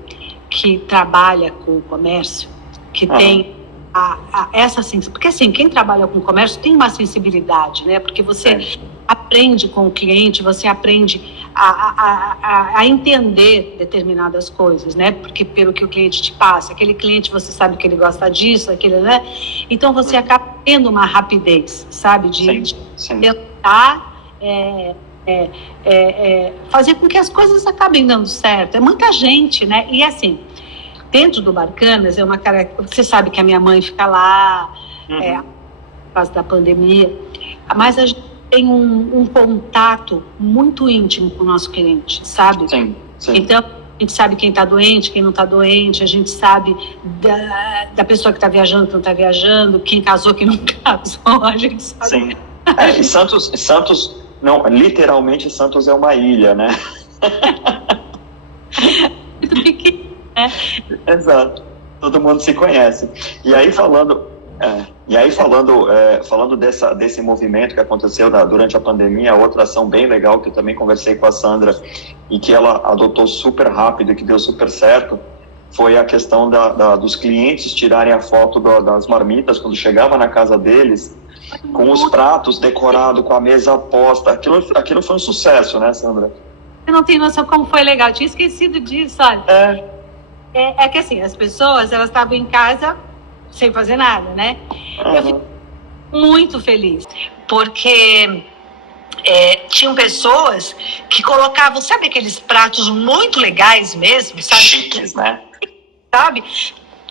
que trabalha com o comércio, que tem essa sensibilidade, porque assim, quem trabalha com o comércio tem uma sensibilidade, né? Porque você aprende com o cliente, você aprende a entender determinadas coisas, né? Porque pelo que o cliente te passa, aquele cliente você sabe que ele gosta disso, aquele, né? Então você acaba tendo uma rapidez, sabe? De tentar fazer com que as coisas acabem dando certo. É muita gente, né? E assim, dentro do Barcanas, você sabe que a minha mãe fica lá, por causa da pandemia, mas a gente tem um contato muito íntimo com o nosso cliente, sabe? Sim. Então, a gente sabe quem está doente, quem não está doente, a gente sabe da pessoa que está viajando, que não está viajando, quem casou, quem não casou, a gente sabe. Sim. E Santos, não, literalmente Santos é uma ilha, né? Muito pequeno, né? Exato. Todo mundo se conhece. E aí falando desse movimento que aconteceu durante a pandemia, outra ação bem legal que eu também conversei com a Sandra e que ela adotou super rápido e que deu super certo, foi a questão dos clientes tirarem a foto das marmitas quando chegava na casa deles, com os pratos decorados, com a mesa posta. Aquilo foi um sucesso, né, Sandra? Eu não tenho noção como foi legal. Eu tinha esquecido disso, olha. É que assim, as pessoas, elas estavam em casa sem fazer nada, né? Eu fiquei muito feliz, porque tinham pessoas que colocavam, sabe aqueles pratos muito legais mesmo, sabe? Chiques, né? Sabe?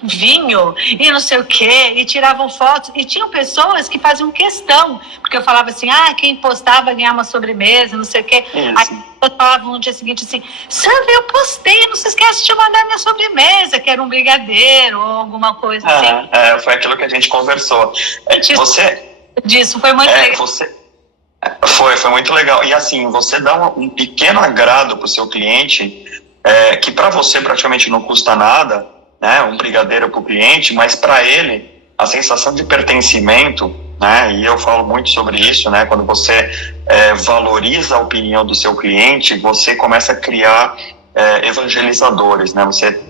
Vinho e não sei o quê, e tiravam fotos, e tinham pessoas que faziam questão, porque eu falava assim, quem postava ganhar uma sobremesa, não sei o quê. Aí eu falava no dia seguinte assim, Sandra, eu postei, não se esquece de mandar minha sobremesa, que era um brigadeiro ou alguma coisa assim. Foi aquilo que a gente conversou. Disso foi muito legal. Foi muito legal. E assim, você dá um pequeno agrado para o seu cliente, que para você praticamente não custa nada, né, um brigadeiro para o cliente, mas para ele a sensação de pertencimento, né, e eu falo muito sobre isso, né, quando você valoriza a opinião do seu cliente, você começa a criar evangelizadores, né, você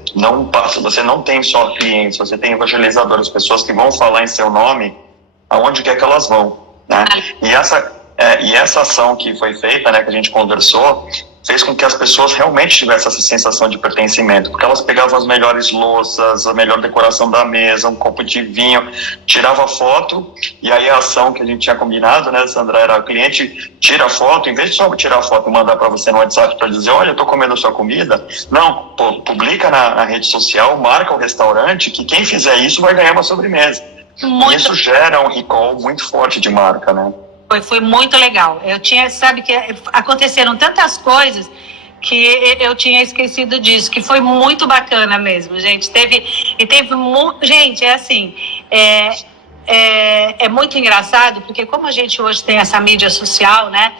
não tem só clientes, você tem evangelizadores, pessoas que vão falar em seu nome aonde quer que elas vão, né, e essa ação que foi feita, né, que a gente conversou, fez com que as pessoas realmente tivessem essa sensação de pertencimento, porque elas pegavam as melhores louças, a melhor decoração da mesa, um copo de vinho, tirava foto, e aí a ação que a gente tinha combinado, né, Sandra, era o cliente tira a foto, em vez de só tirar a foto e mandar para você no WhatsApp para dizer, olha, eu estou comendo a sua comida, não, publica na rede social, marca o restaurante, que quem fizer isso vai ganhar uma sobremesa. E isso gera um recall muito forte de marca, né? Foi muito legal. Sabe que aconteceram tantas coisas que eu tinha esquecido disso, que foi muito bacana mesmo, gente. Gente, é assim, é muito engraçado, porque como a gente hoje tem essa mídia social, né,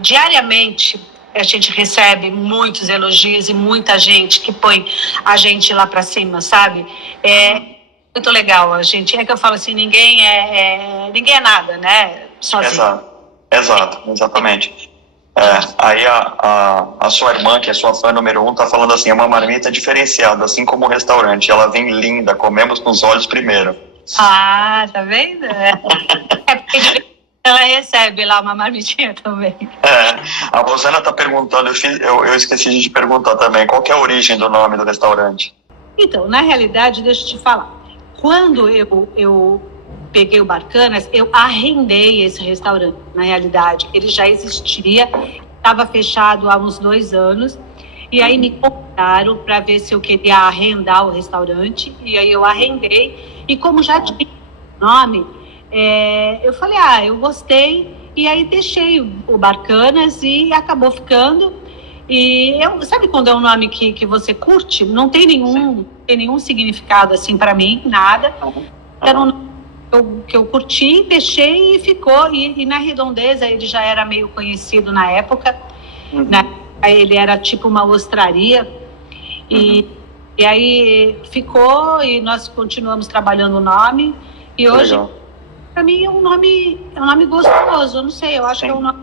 diariamente a gente recebe muitos elogios e muita gente que põe a gente lá pra cima, sabe? Muito legal, a gente, que eu falo assim, ninguém é nada, né, sozinho. Exato, exatamente. Aí a sua irmã, que é sua fã número 1, tá falando assim, é uma marmita diferenciada, assim como o restaurante, ela vem linda, comemos com os olhos primeiro. Tá vendo? Porque ela recebe lá uma marmitinha também. A Rosana tá perguntando, eu esqueci de te perguntar também, qual que é a origem do nome do restaurante? Então, na realidade, deixa eu te falar. Quando eu peguei o Barcanas, eu arrendei esse restaurante, na realidade. Ele já existia, estava fechado há uns 2 anos, e aí me convidaram para ver se eu queria arrendar o restaurante, e aí eu arrendei, e como já tinha nome, eu falei, eu gostei, e aí deixei o Barcanas e acabou ficando. E sabe quando é um nome que você curte? Não tem nenhum significado assim para mim, nada. Era um nome que eu curti, deixei e ficou. E na Redondeza ele já era meio conhecido na época, né? Ele era tipo uma ostraria. E aí ficou e nós continuamos trabalhando o nome. E hoje, para mim, é um nome gostoso. Eu não sei, eu acho que é um nome.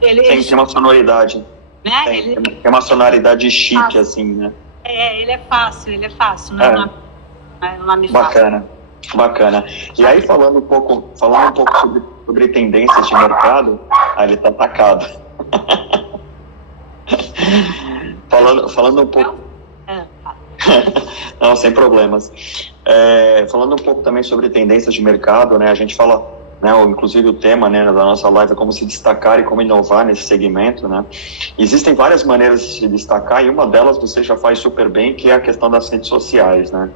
Tem uma sonoridade. Né? Tem uma sonoridade chique, assim, né? Ele é fácil, né? É um nome bacana, fácil. Bacana. E aí, falando um pouco sobre tendências de mercado, ele tá atacado. falando um pouco... Não, sem problemas. Falando um pouco também sobre tendências de mercado, né? A gente fala... Né, inclusive o tema, né, da nossa live é como se destacar e como inovar nesse segmento, né? Existem várias maneiras de se destacar e uma delas você já faz super bem, que é a questão das redes sociais, né?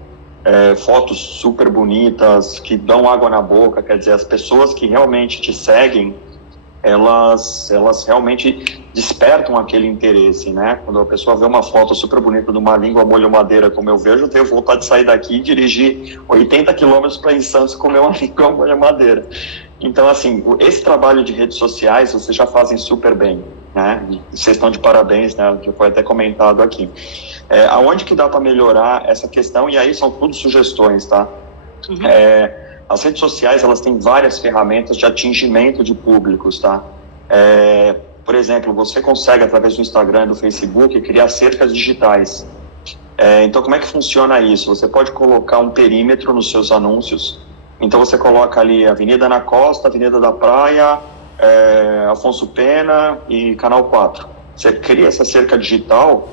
Fotos super bonitas, que dão água na boca, quer dizer, as pessoas que realmente te seguem, elas realmente despertam aquele interesse, né? Quando a pessoa vê uma foto super bonita de uma língua molho madeira, como eu vejo, eu tenho vontade de sair daqui e dirigir 80 quilômetros para ir em Santos comer uma língua molho madeira. Então, assim, esse trabalho de redes sociais, vocês já fazem super bem, né? Vocês estão de parabéns, né? Que foi até comentado aqui. Aonde que dá para melhorar essa questão? E aí são tudo sugestões, tá? As redes sociais, elas têm várias ferramentas de atingimento de públicos, tá? Por exemplo, você consegue, através do Instagram e do Facebook, criar cercas digitais. Então, como é que funciona isso? Você pode colocar um perímetro nos seus anúncios. Então, você coloca ali Avenida Ana Costa, Avenida da Praia, Afonso Pena e Canal 4. Você cria essa cerca digital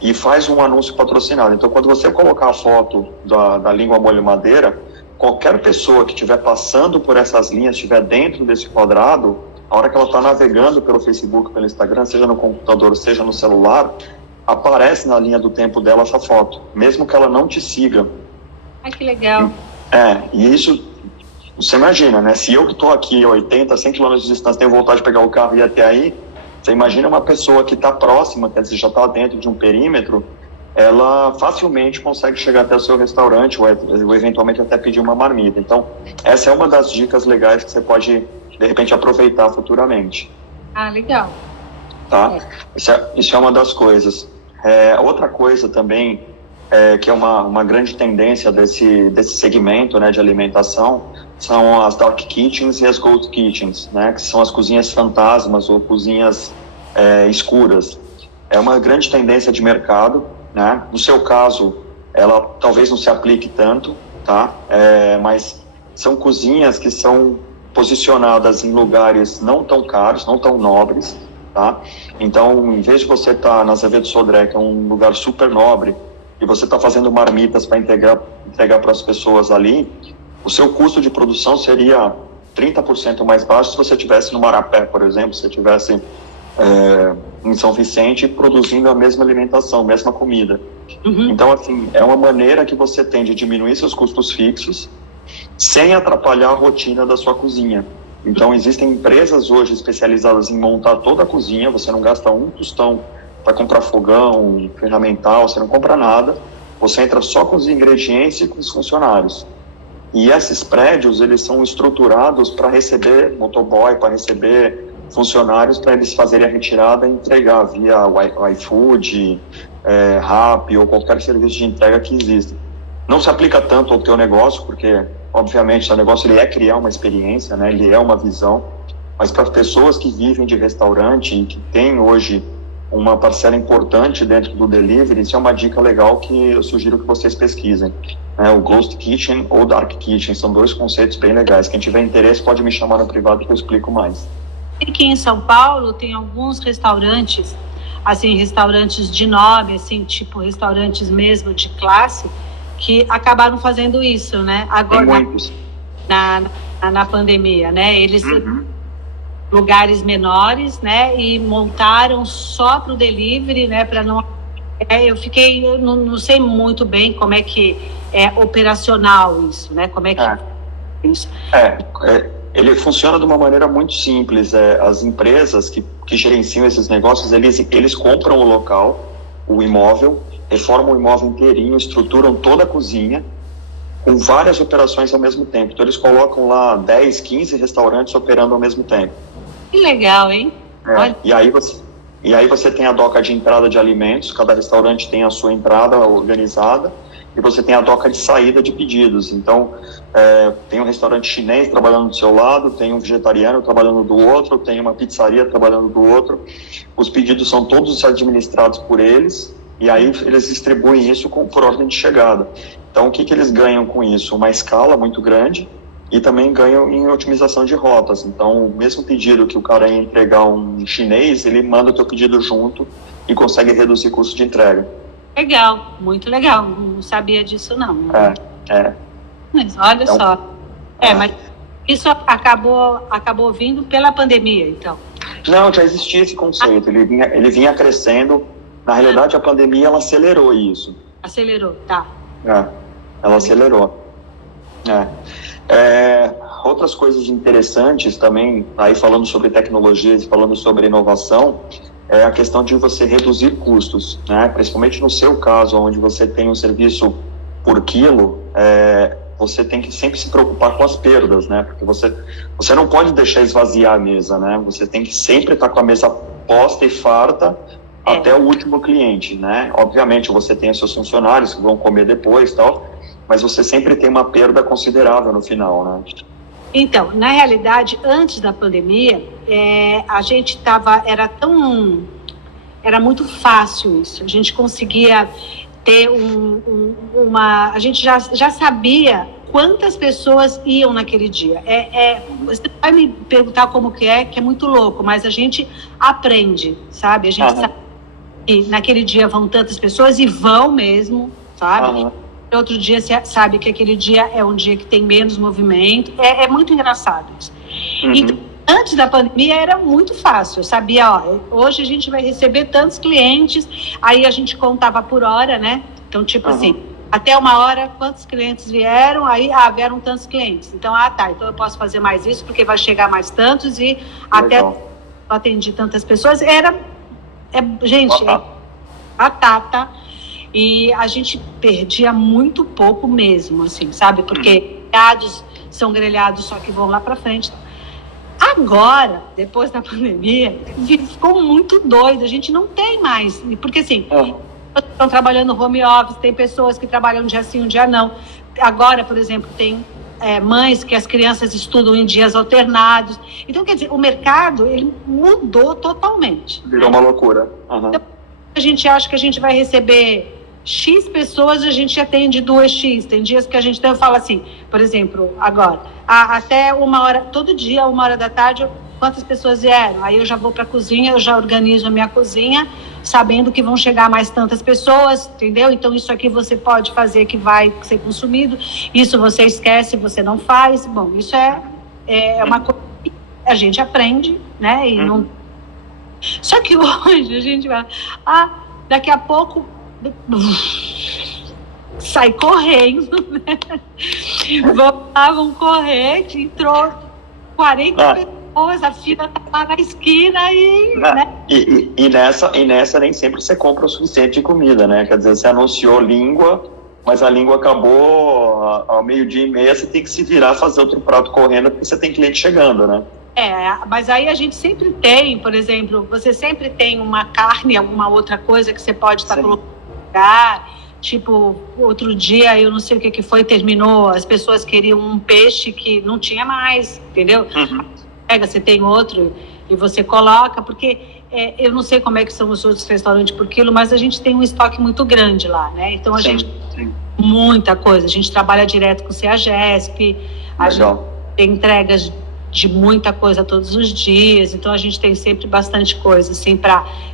e faz um anúncio patrocinado. Então, quando você colocar a foto da língua molho madeira, qualquer pessoa que estiver passando por essas linhas, estiver dentro desse quadrado, a hora que ela está navegando pelo Facebook, pelo Instagram, seja no computador, seja no celular, aparece na linha do tempo dela essa foto, mesmo que ela não te siga. Ai, que legal. E isso, você imagina, né? Se eu que estou aqui a 80, 100 km de distância, tenho vontade de pegar o carro e ir até aí, você imagina uma pessoa que está próxima, quer dizer, já está dentro de um perímetro, ela facilmente consegue chegar até o seu restaurante ou eventualmente até pedir uma marmita. Então, essa é uma das dicas legais que você pode, de repente, aproveitar futuramente. Legal. Tá? Isso é uma das coisas. Outra coisa também, que é uma grande tendência desse segmento, né, de alimentação, são as dark kitchens e as ghost kitchens, né, que são as cozinhas fantasmas ou cozinhas escuras. É uma grande tendência de mercado, né? No seu caso, ela talvez não se aplique tanto, tá? Mas são cozinhas que são posicionadas em lugares não tão caros, não tão nobres, tá? Então, em vez de você estar na Azevedo Sodré, que é um lugar super nobre, e você está fazendo marmitas para entregar para as pessoas ali, o seu custo de produção seria 30% mais baixo se você estivesse no Marapé, por exemplo, se você estivesse em São Vicente produzindo a mesma alimentação, mesma comida. Então, assim, é uma maneira que você tem de diminuir seus custos fixos sem atrapalhar a rotina da sua cozinha. Então, existem empresas hoje especializadas em montar toda a cozinha, você não gasta um tostão para comprar fogão, ferramental, você não compra nada, você entra só com os ingredientes e com os funcionários. E esses prédios, eles são estruturados para receber motoboy, para receber funcionários, para eles fazerem a retirada e entregar via iFood, Rappi ou qualquer serviço de entrega que exista. Não se aplica tanto ao teu negócio, porque, obviamente, seu negócio ele é criar uma experiência, né? Ele é uma visão, mas para pessoas que vivem de restaurante e que têm hoje uma parcela importante dentro do delivery, isso é uma dica legal que eu sugiro que vocês pesquisem. O Ghost Kitchen ou Dark Kitchen são dois conceitos bem legais. Quem tiver interesse pode me chamar no privado que eu explico mais. Aqui em São Paulo tem alguns restaurantes, assim, restaurantes de nome, assim, tipo restaurantes mesmo de classe, que acabaram fazendo isso, né? Agora, Tem muitos. na pandemia, né? Eles lugares menores, né? E montaram só para o delivery, né? Para não... eu não sei muito bem como é que é operacional isso, né? Como é que isso? Ele funciona de uma maneira muito simples. As empresas que gerenciam esses negócios, eles compram o local, o imóvel, reformam o imóvel inteirinho, estruturam toda a cozinha, com várias operações ao mesmo tempo. Então, eles colocam lá 10, 15 restaurantes operando ao mesmo tempo. Que legal, hein? Olha. E aí você tem a doca de entrada de alimentos, cada restaurante tem a sua entrada organizada, e você tem a doca de saída de pedidos. Então, tem um restaurante chinês trabalhando do seu lado, tem um vegetariano trabalhando do outro, tem uma pizzaria trabalhando do outro. Os pedidos são todos administrados por eles, e aí eles distribuem isso por ordem de chegada. Então, o que eles ganham com isso? Uma escala muito grande, e também ganham em otimização de rotas. Então, o mesmo pedido que o cara ia entregar um chinês, ele manda o teu pedido junto e consegue reduzir o custo de entrega. Legal, muito legal. Não sabia disso, não. Mas olha então, só. Mas isso acabou vindo pela pandemia, então? Não, já existia esse conceito. Ele vinha crescendo. Na realidade, a pandemia, ela acelerou isso. Acelerou, tá. Ela acelerou. Outras coisas interessantes também, aí falando sobre tecnologias, falando sobre inovação, é a questão de você reduzir custos, né? Principalmente no seu caso, onde você tem um serviço por quilo, você tem que sempre se preocupar com as perdas, né? Porque você não pode deixar esvaziar a mesa, né? Você tem que sempre estar com a mesa posta e farta até o último cliente, né? Obviamente, você tem os seus funcionários que vão comer depois e tal, mas você sempre tem uma perda considerável no final, né? Então, na realidade, antes da pandemia, a gente era muito fácil isso. A gente conseguia ter a gente já sabia quantas pessoas iam naquele dia. Você vai me perguntar como que é muito louco, mas a gente aprende, sabe? A gente sabe que naquele dia vão tantas pessoas e vão mesmo, sabe? Outro dia você sabe que aquele dia é um dia que tem menos movimento. É muito engraçado isso. Então, antes da pandemia era muito fácil. Eu sabia, hoje a gente vai receber tantos clientes, aí a gente contava por hora, né? Então, tipo assim, até 1 hora, quantos clientes vieram? Aí, vieram tantos clientes. Então, então eu posso fazer mais isso, porque vai chegar mais tantos e até eu atendi tantas pessoas. Gente, batata. E a gente perdia muito pouco mesmo, assim, sabe? Porque grelhados são grelhados, só que vão lá para frente. Agora, depois da pandemia, ficou muito doido. A gente não tem mais. Porque, assim, estão trabalhando home office, tem pessoas que trabalham um dia sim, um dia não. Agora, por exemplo, tem mães que as crianças estudam em dias alternados. Então, quer dizer, o mercado, ele mudou totalmente. Virou uma loucura. Então, a gente acha que a gente vai receber X pessoas, a gente atende 2X. Tem dias que a gente fala assim, por exemplo, agora, até 1 hora, todo dia, 1 hora da tarde, quantas pessoas vieram? Aí eu já vou para a cozinha, eu já organizo a minha cozinha, sabendo que vão chegar mais tantas pessoas, entendeu? Então isso aqui você pode fazer que vai ser consumido, isso você esquece, você não faz. Bom, isso é uma coisa que a gente aprende, né? E não... Só que hoje a gente vai... daqui a pouco... sai correndo, né? Vão correr, que entrou 40 pessoas, a fila tá lá na esquina e nessa nem sempre você compra o suficiente de comida, né? Quer dizer, você anunciou língua, mas a língua acabou ao 12:30, você tem que se virar, fazer outro prato correndo, porque você tem cliente chegando, né? Mas aí a gente sempre tem, por exemplo, você sempre tem uma carne, alguma outra coisa que você pode estar colocando. Tipo, outro dia, eu não sei o que foi, terminou, as pessoas queriam um peixe que não tinha mais, entendeu? Você tem outro e você coloca, porque eu não sei como é que são os outros restaurantes por quilo, mas a gente tem um estoque muito grande lá, né? Então a gente muita coisa, a gente trabalha direto com o CEAGESP, a gente tem entregas de muita coisa todos os dias, então a gente tem sempre bastante coisa, assim,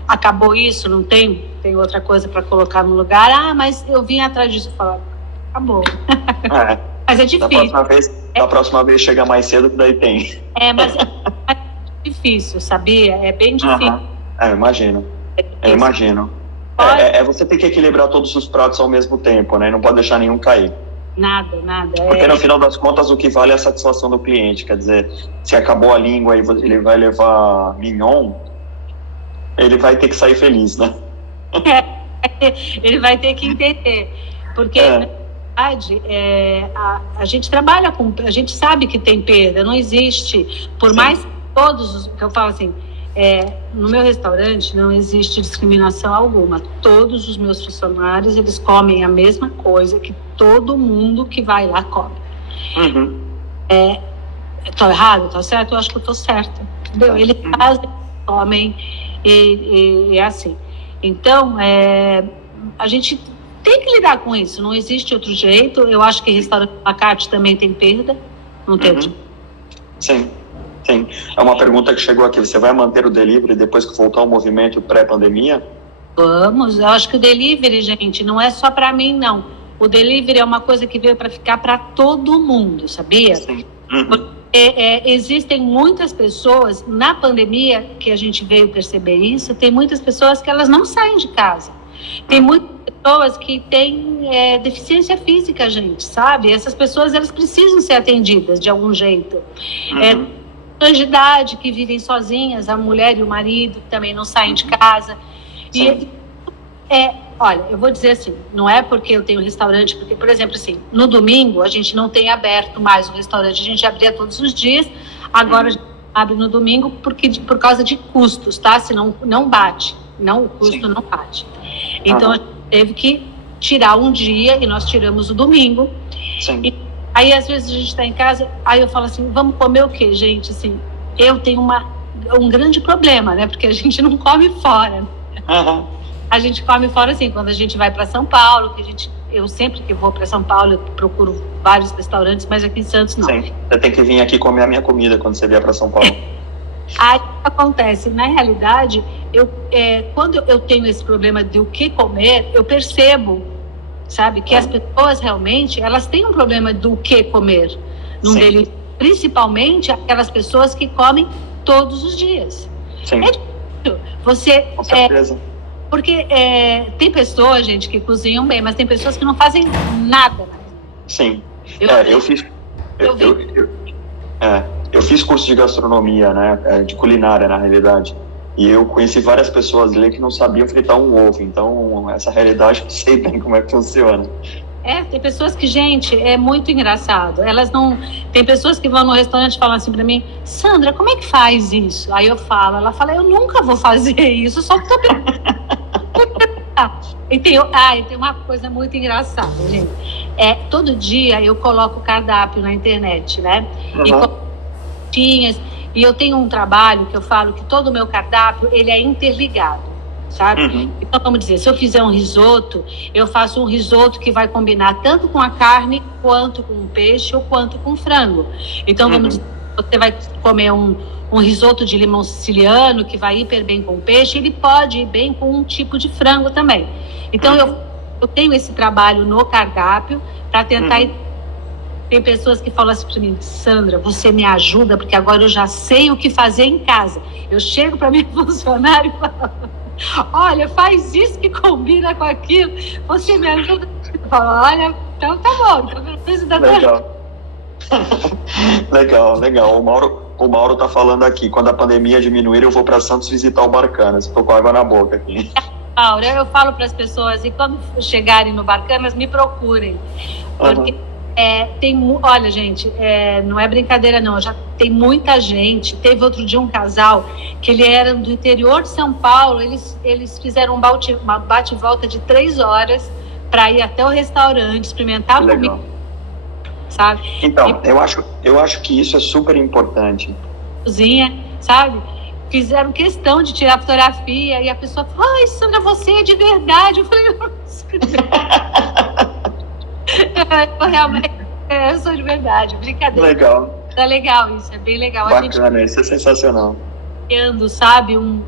acabou isso, não tem outra coisa para colocar no lugar, mas eu vim atrás disso, falar, acabou. É. Mas é difícil. Da próxima vez chega mais cedo, que daí tem. Mas é difícil, sabia? É bem difícil. Eu imagino. Você tem que equilibrar todos os pratos ao mesmo tempo, né? Não pode deixar nenhum cair. Nada. Porque no final das contas o que vale é a satisfação do cliente. Quer dizer, se acabou a língua e ele vai levar mignon, ele vai ter que sair feliz, né? Ele vai ter que entender. Porque, na verdade, a gente trabalha com... A gente sabe que tem perda, não existe. Por Sim. mais todos... Que eu falo assim, no meu restaurante não existe discriminação alguma. Todos os meus funcionários, eles comem a mesma coisa que todo mundo que vai lá come. Uhum. Tô errado? Tô certo? Eu acho que eu tô certa. Entendeu? Eles fazem, comem e é assim. Então, a gente tem que lidar com isso. Não existe outro jeito. Eu acho que restaurante à la carte também tem perda. Não tem outro. Sim. É uma pergunta que chegou aqui. Você vai manter o delivery depois que voltar o movimento pré-pandemia? Vamos. Eu acho que o delivery, gente, não é só para mim, não. O delivery é uma coisa que veio para ficar para todo mundo, sabia? Sim. Existem muitas pessoas, na pandemia, que a gente veio perceber isso, tem muitas pessoas que elas não saem de casa. Tem muitas pessoas que têm deficiência física, gente, sabe? Essas pessoas, elas precisam ser atendidas de algum jeito. Pessoas de idade que vivem sozinhas, a mulher e o marido que também não saem de casa. Olha, eu vou dizer assim, não é porque eu tenho restaurante, porque, por exemplo, assim, no domingo a gente não tem aberto mais o restaurante, a gente abria todos os dias, agora a gente abre no domingo por causa de custos, tá? Senão não bate, o custo não bate. Então a gente teve que tirar um dia e nós tiramos o domingo. E aí às vezes a gente está em casa, aí eu falo assim, vamos comer o quê, gente? Assim, eu tenho um grande problema, né? Porque a gente não come fora. A gente come fora, assim, quando a gente vai para São Paulo, eu sempre que vou para São Paulo, eu procuro vários restaurantes, mas aqui em Santos não. Sim, você tem que vir aqui comer a minha comida quando você vier para São Paulo. Aí acontece, na realidade, quando eu tenho esse problema de o que comer, eu percebo, sabe, que as pessoas realmente, elas têm um problema do que comer, principalmente aquelas pessoas que comem todos os dias. Sim. É difícil. Você... Com certeza. Porque tem pessoas, gente, que cozinham bem, mas tem pessoas que não fazem nada. Sim. Eu fiz curso de gastronomia, né? De culinária, na realidade. E eu conheci várias pessoas ali que não sabiam fritar um ovo. Então, essa realidade, eu sei bem como é que funciona. Tem pessoas que, gente, é muito engraçado. Elas não... Tem pessoas que vão no restaurante e falam assim pra mim, Sandra, como é que faz isso? Aí eu falo, ela fala, eu nunca vou fazer isso, só que E tem uma coisa muito engraçada, gente. Todo dia eu coloco cardápio na internet, né? E eu tenho um trabalho que eu falo que todo o meu cardápio, ele é interligado, sabe? Então, vamos dizer, se eu fizer um risoto, eu faço um risoto que vai combinar tanto com a carne, quanto com o peixe, ou quanto com o frango. Então, vamos dizer, você vai comer um risoto de limão siciliano, que vai hiper bem com o peixe, ele pode ir bem com um tipo de frango também. Então, eu tenho esse trabalho no cardápio para tentar... Tem pessoas que falam assim para mim, Sandra, você me ajuda, porque agora eu já sei o que fazer em casa. Eu chego para minha funcionária e falo, olha, faz isso que combina com aquilo, você me ajuda? Eu falo, olha, então tá bom, então preciso da Legal. O Mauro tá falando aqui, quando a pandemia diminuir, eu vou para Santos visitar o Barcanas. Tô com água na boca aqui. Mauro, eu falo para as pessoas, e quando chegarem no Barcanas, me procurem. Porque olha, gente, não é brincadeira não, já tem muita gente. Teve outro dia um casal que ele era do interior de São Paulo, eles fizeram uma bate e volta de 3 horas para ir até o restaurante, experimentar a comida, sabe? Então, eu acho que isso é super importante. Cozinha, sabe? Fizeram questão de tirar fotografia e a pessoa falou, ai, Sandra, você é de verdade. Eu falei, realmente, eu sou de verdade, brincadeira. Legal. Tá legal isso, é bem legal. Bacana, isso é sensacional. Criando, sabe, um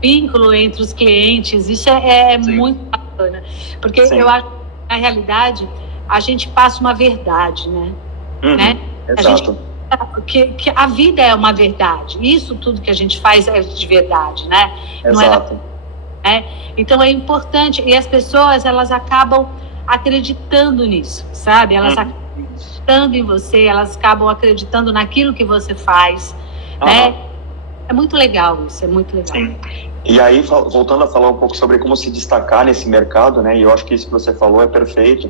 vínculo entre os clientes, isso é muito bacana. Porque eu acho que, na realidade, a gente passa uma verdade, né? Né? Exato. Que a vida é uma verdade. Isso tudo que a gente faz é de verdade, né? Exato. Não é, então é importante, e as pessoas, elas acabam acreditando nisso, sabe? Elas acabam acreditando em você, elas acabam acreditando naquilo que você faz, né? É muito legal isso, é muito legal. Sim. E aí, voltando a falar um pouco sobre como se destacar nesse mercado, né? E eu acho que isso que você falou é perfeito,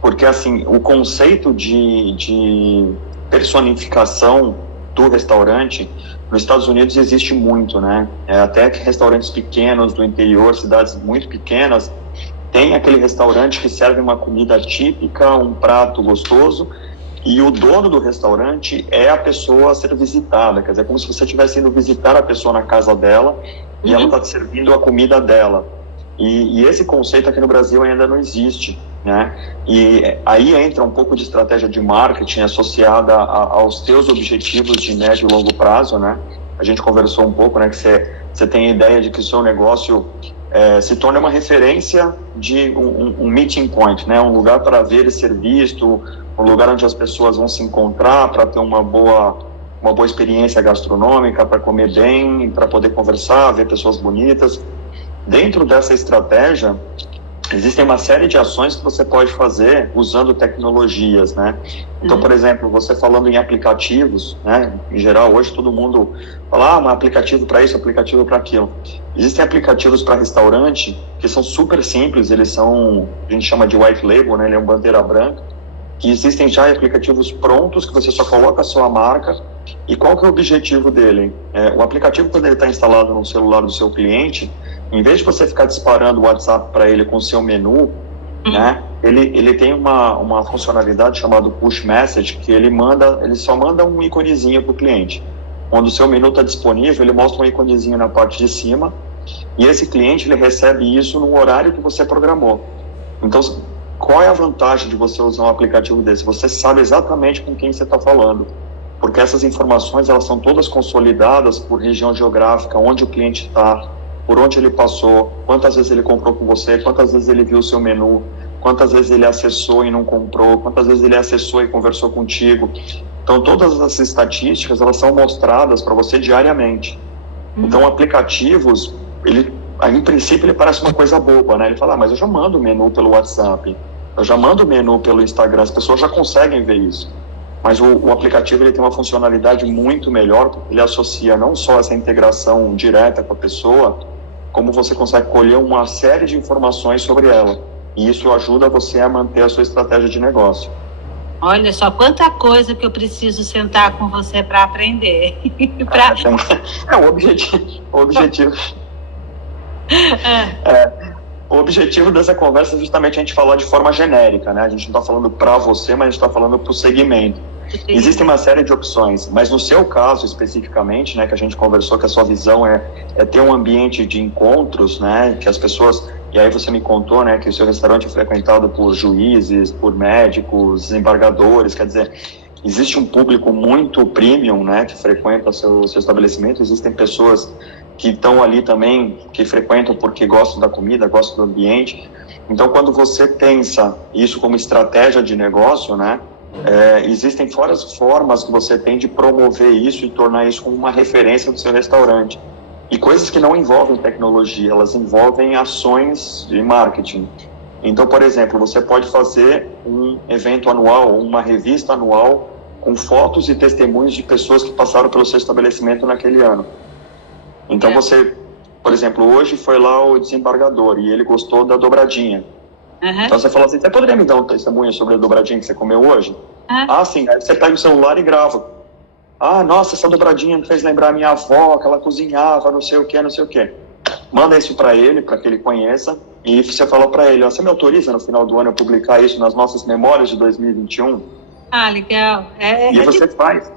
porque, assim, o conceito de personificação do restaurante nos Estados Unidos existe muito, né? Até que restaurantes pequenos do interior, cidades muito pequenas, tem aquele restaurante que serve uma comida típica, um prato gostoso, e o dono do restaurante é a pessoa a ser visitada, quer dizer, como se você estivesse indo visitar a pessoa na casa dela e ela está te servindo a comida dela. E esse conceito aqui no Brasil ainda não existe, né? E aí entra um pouco de estratégia de marketing associada aos teus objetivos de médio e longo prazo, né? A gente conversou um pouco, né, que você tem a ideia de que o seu negócio se torne uma referência de um meeting point, né? Um lugar para ver e ser visto, um lugar onde as pessoas vão se encontrar para ter uma boa experiência gastronômica, para comer bem, para poder conversar, ver pessoas bonitas. Dentro dessa estratégia, existem uma série de ações que você pode fazer usando tecnologias, né? Então, por exemplo, você falando em aplicativos, né? Em geral, hoje todo mundo fala, um aplicativo para isso, aplicativo para aquilo. Existem aplicativos para restaurante que são super simples, eles são, a gente chama de white label, né? Ele é um bandeira branca, que existem já aplicativos prontos que você só coloca a sua marca. E qual que é o objetivo dele? O aplicativo, quando ele está instalado no celular do seu cliente, em vez de você ficar disparando o WhatsApp para ele com o seu menu, né, ele tem uma funcionalidade chamada Push Message, que ele só manda um iconezinho para o cliente. Quando o seu menu está disponível, ele mostra um iconezinho na parte de cima, e esse cliente ele recebe isso no horário que você programou. Então, qual é a vantagem de você usar um aplicativo desse? Você sabe exatamente com quem você está falando, porque essas informações elas são todas consolidadas por região geográfica, onde o cliente está, por onde ele passou, quantas vezes ele comprou com você, quantas vezes ele viu o seu menu, quantas vezes ele acessou e não comprou, quantas vezes ele acessou e conversou contigo. Então, todas essas estatísticas, elas são mostradas para você diariamente. Então, aplicativos, em princípio, ele parece uma coisa boba, né? Ele fala, mas eu já mando o menu pelo WhatsApp, eu já mando o menu pelo Instagram, as pessoas já conseguem ver isso. Mas o aplicativo ele tem uma funcionalidade muito melhor, porque ele associa não só essa integração direta com a pessoa, como você consegue colher uma série de informações sobre ela. E isso ajuda você a manter a sua estratégia de negócio. Olha só quanta coisa que eu preciso sentar com você para aprender. O objetivo. O objetivo dessa conversa é justamente a gente falar de forma genérica, né? A gente não está falando para você, mas a gente está falando para o segmento. Existem uma série de opções, mas no seu caso especificamente, né, que a gente conversou que a sua visão é ter um ambiente de encontros, né, que as pessoas, e aí você me contou, né, que o seu restaurante é frequentado por juízes, por médicos, desembargadores, quer dizer, existe um público muito premium, né, que frequenta seu estabelecimento, existem pessoas que estão ali também, que frequentam porque gostam da comida, gostam do ambiente. Então, quando você pensa isso como estratégia de negócio, né, existem várias formas que você tem de promover isso e tornar isso como uma referência do seu restaurante. E coisas que não envolvem tecnologia, elas envolvem ações de marketing. Então, por exemplo, você pode fazer um evento anual, uma revista anual, com fotos e testemunhos de pessoas que passaram pelo seu estabelecimento naquele ano. Então você, por exemplo, hoje foi lá o desembargador e ele gostou da dobradinha. Então você fala assim, você poderia me dar um testemunho sobre a dobradinha que você comeu hoje? Sim. Aí você pega o celular e grava. Nossa, essa dobradinha me fez lembrar a minha avó, que ela cozinhava, não sei o que. Manda isso para ele, para que ele conheça, e você fala para ele, você me autoriza no final do ano eu publicar isso nas nossas memórias de 2021? Legal. E você faz.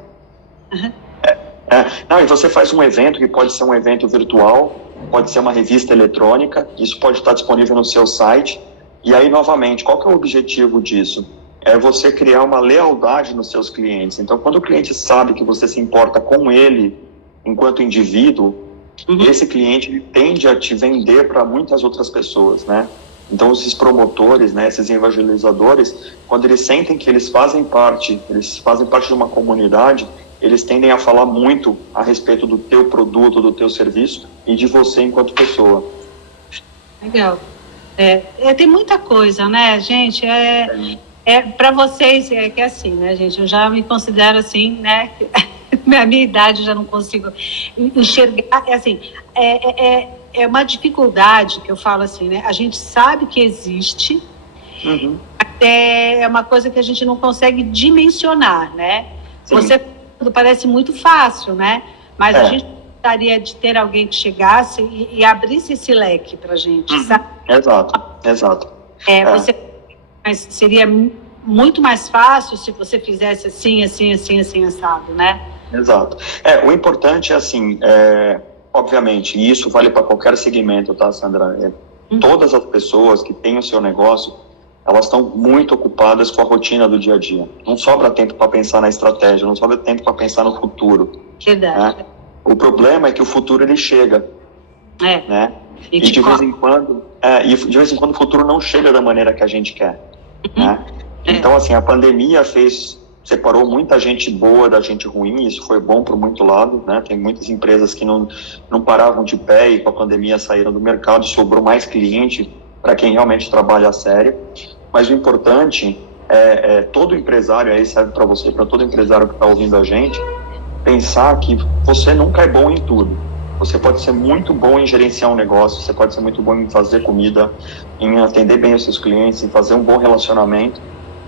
E você faz um evento que pode ser um evento virtual, pode ser uma revista eletrônica, isso pode estar disponível no seu site. E aí, novamente, qual que é o objetivo disso? É você criar uma lealdade nos seus clientes. Então, quando o cliente sabe que você se importa com ele enquanto indivíduo, esse cliente ele tende a te vender para muitas outras pessoas, né? Então, esses promotores, né, esses evangelizadores, quando eles sentem que eles fazem parte de uma comunidade, eles tendem a falar muito a respeito do teu produto, do teu serviço e de você enquanto pessoa. Legal. Tem muita coisa, né, gente? Para vocês, que é assim, né, gente? Eu já me considero assim, né? Na minha idade, já não consigo enxergar. É uma dificuldade que eu falo assim, né? A gente sabe que existe, até é uma coisa que a gente não consegue dimensionar, né? Sim. Você parece muito fácil, né? Mas a gente gostaria de ter alguém que chegasse e abrisse esse leque para a gente, sabe? Exato. Mas seria muito mais fácil se você fizesse assim, assado, né? Exato. O importante é assim, obviamente, e isso vale para qualquer segmento, tá, Sandra? Todas as pessoas que têm o seu negócio, elas estão muito ocupadas com a rotina do dia a dia. Não sobra tempo para pensar na estratégia, não sobra tempo para pensar no futuro. Verdade. Né? O problema é que o futuro ele chega, né? E de vez em quando, o futuro não chega da maneira que a gente quer, né? Então, assim, a pandemia separou muita gente boa da gente ruim, isso foi bom por muito lado, né? Tem muitas empresas que não paravam de pé e com a pandemia saíram do mercado, sobrou mais cliente para quem realmente trabalha a sério. Mas o importante todo empresário, aí serve para você, para todo empresário que está ouvindo a gente, pensar que você nunca é bom em tudo. Você pode ser muito bom em gerenciar um negócio, você pode ser muito bom em fazer comida, em atender bem os seus clientes, em fazer um bom relacionamento,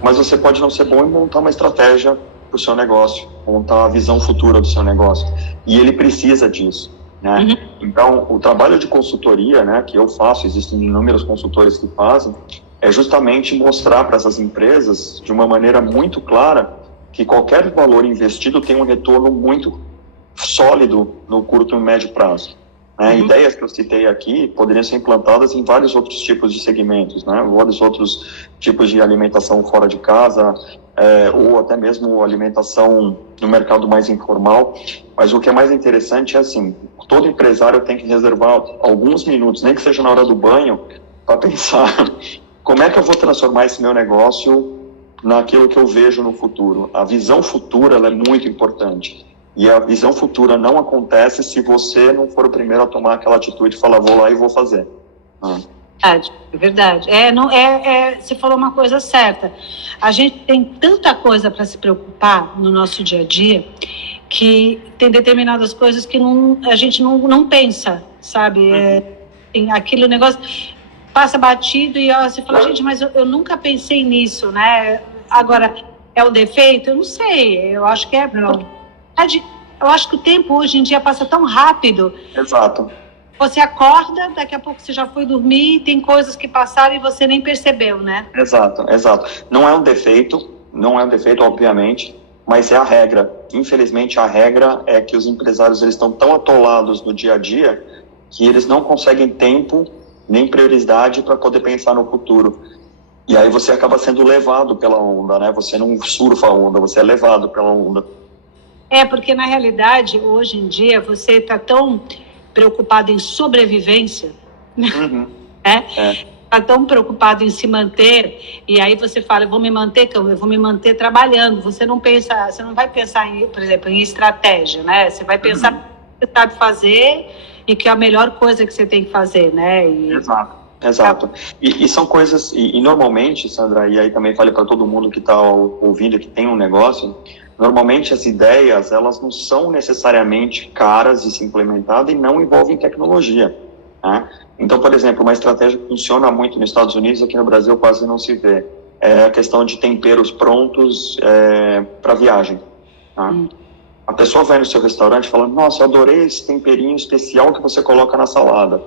mas você pode não ser bom em montar uma estratégia para o seu negócio, montar a visão futura do seu negócio. E ele precisa disso, né? Então, o trabalho de consultoria, né, que eu faço, existem inúmeros consultores que fazem, é justamente mostrar para essas empresas, de uma maneira muito clara, que qualquer valor investido tem um retorno muito sólido no curto e médio prazo. Ideias que eu citei aqui poderiam ser implantadas em vários outros tipos de segmentos, né? Vários outros tipos de alimentação fora de casa, ou até mesmo alimentação no mercado mais informal. Mas o que é mais interessante é assim, todo empresário tem que reservar alguns minutos, nem que seja na hora do banho, para pensar como é que eu vou transformar esse meu negócio naquilo que eu vejo no futuro. A visão futura ela é muito importante. E a visão futura não acontece se você não for o primeiro a tomar aquela atitude e falar, vou lá e vou fazer. Verdade. Você falou uma coisa certa. A gente tem tanta coisa para se preocupar no nosso dia a dia que tem determinadas coisas que a gente não pensa, sabe? Tem aquele negócio, passa batido e você fala, gente, mas eu nunca pensei nisso, né? Agora, é um defeito? Eu não sei. Eu acho que eu acho que o tempo hoje em dia passa tão rápido. Exato. Você acorda, daqui a pouco você já foi dormir, tem coisas que passaram e você nem percebeu, né? Exato. Não é um defeito, obviamente, mas é a regra. Infelizmente, a regra é que os empresários eles estão tão atolados no dia a dia que eles não conseguem tempo nem prioridade para poder pensar no futuro. E aí você acaba sendo levado pela onda, né? Você não surfa a onda, você é levado pela onda. Porque na realidade, hoje em dia, você está tão preocupado em sobrevivência, Está tão preocupado em se manter, e aí você fala, eu vou me manter trabalhando. Você não vai pensar, por exemplo, em estratégia, né? Você vai pensar no que você sabe fazer e que é a melhor coisa que você tem que fazer, né? Exato. E são coisas, e normalmente, Sandra, e aí também falei para todo mundo que está ouvindo, que tem um negócio, normalmente as ideias, elas não são necessariamente caras de se implementar e não envolvem tecnologia, né? Então, por exemplo, uma estratégia que funciona muito nos Estados Unidos, aqui no Brasil quase não se vê, é a questão de temperos prontos para viagem, tá? A pessoa vai no seu restaurante e fala, nossa, eu adorei esse temperinho especial que você coloca na salada.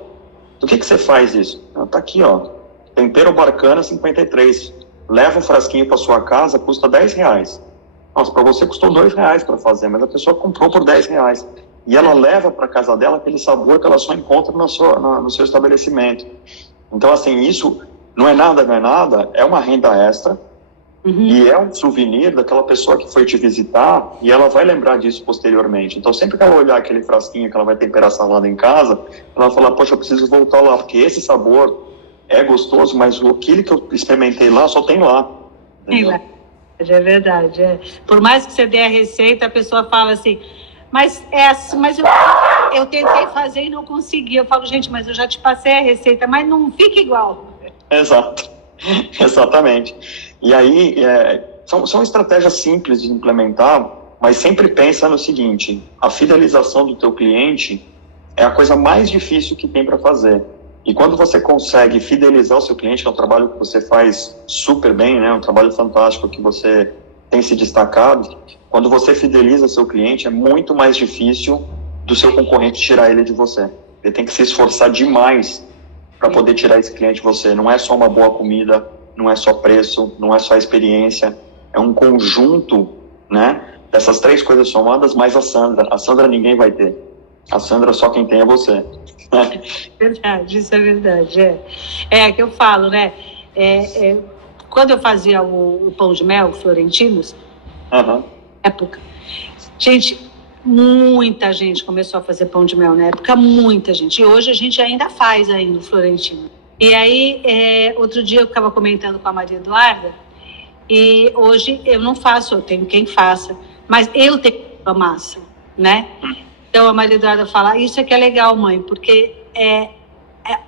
Do que você faz isso? Tá aqui, ó, tempero Barcana 53. Leva um frasquinho para sua casa, custa R$10. Nossa, para você custou R$2 para fazer, mas a pessoa comprou por R$10. E ela leva para casa dela aquele sabor que ela só encontra no seu estabelecimento. Então, assim, isso não é nada, é uma renda extra, e é um souvenir daquela pessoa que foi te visitar, e ela vai lembrar disso posteriormente. Então, sempre que ela olhar aquele frasquinho que ela vai temperar salada em casa, ela vai falar, poxa, eu preciso voltar lá, porque esse sabor é gostoso, mas aquilo que eu experimentei lá só tem lá. Entendeu? É verdade. É. Por mais que você dê a receita, a pessoa fala assim, mas eu tentei fazer e não consegui. Eu falo, gente, mas eu já te passei a receita, mas não fica igual. Exato, exatamente. E aí, são estratégias simples de implementar, mas sempre pensa no seguinte, a fidelização do teu cliente é a coisa mais difícil que tem para fazer. E quando você consegue fidelizar o seu cliente, que é um trabalho que você faz super bem, né? Um trabalho fantástico que você tem se destacado, quando você fideliza o seu cliente, é muito mais difícil do seu concorrente tirar ele de você. Ele tem que se esforçar demais para poder tirar esse cliente de você. Não é só uma boa comida, não é só preço, não é só experiência, é um conjunto, né? Dessas 3 coisas somadas, mais a Sandra. A Sandra ninguém vai ter. A Sandra só quem tem é você. Verdade, isso é verdade. É que eu falo, né? Quando eu fazia o pão de mel, Florentinos, época, gente, muita gente começou a fazer pão de mel na época, muita gente. E hoje a gente ainda faz ainda o Florentino. E aí, outro dia eu estava comentando com a Maria Eduarda, e hoje eu não faço, eu tenho quem faça, mas eu tenho a massa, né? Então a Maria Eduarda fala, isso é que é legal, mãe, porque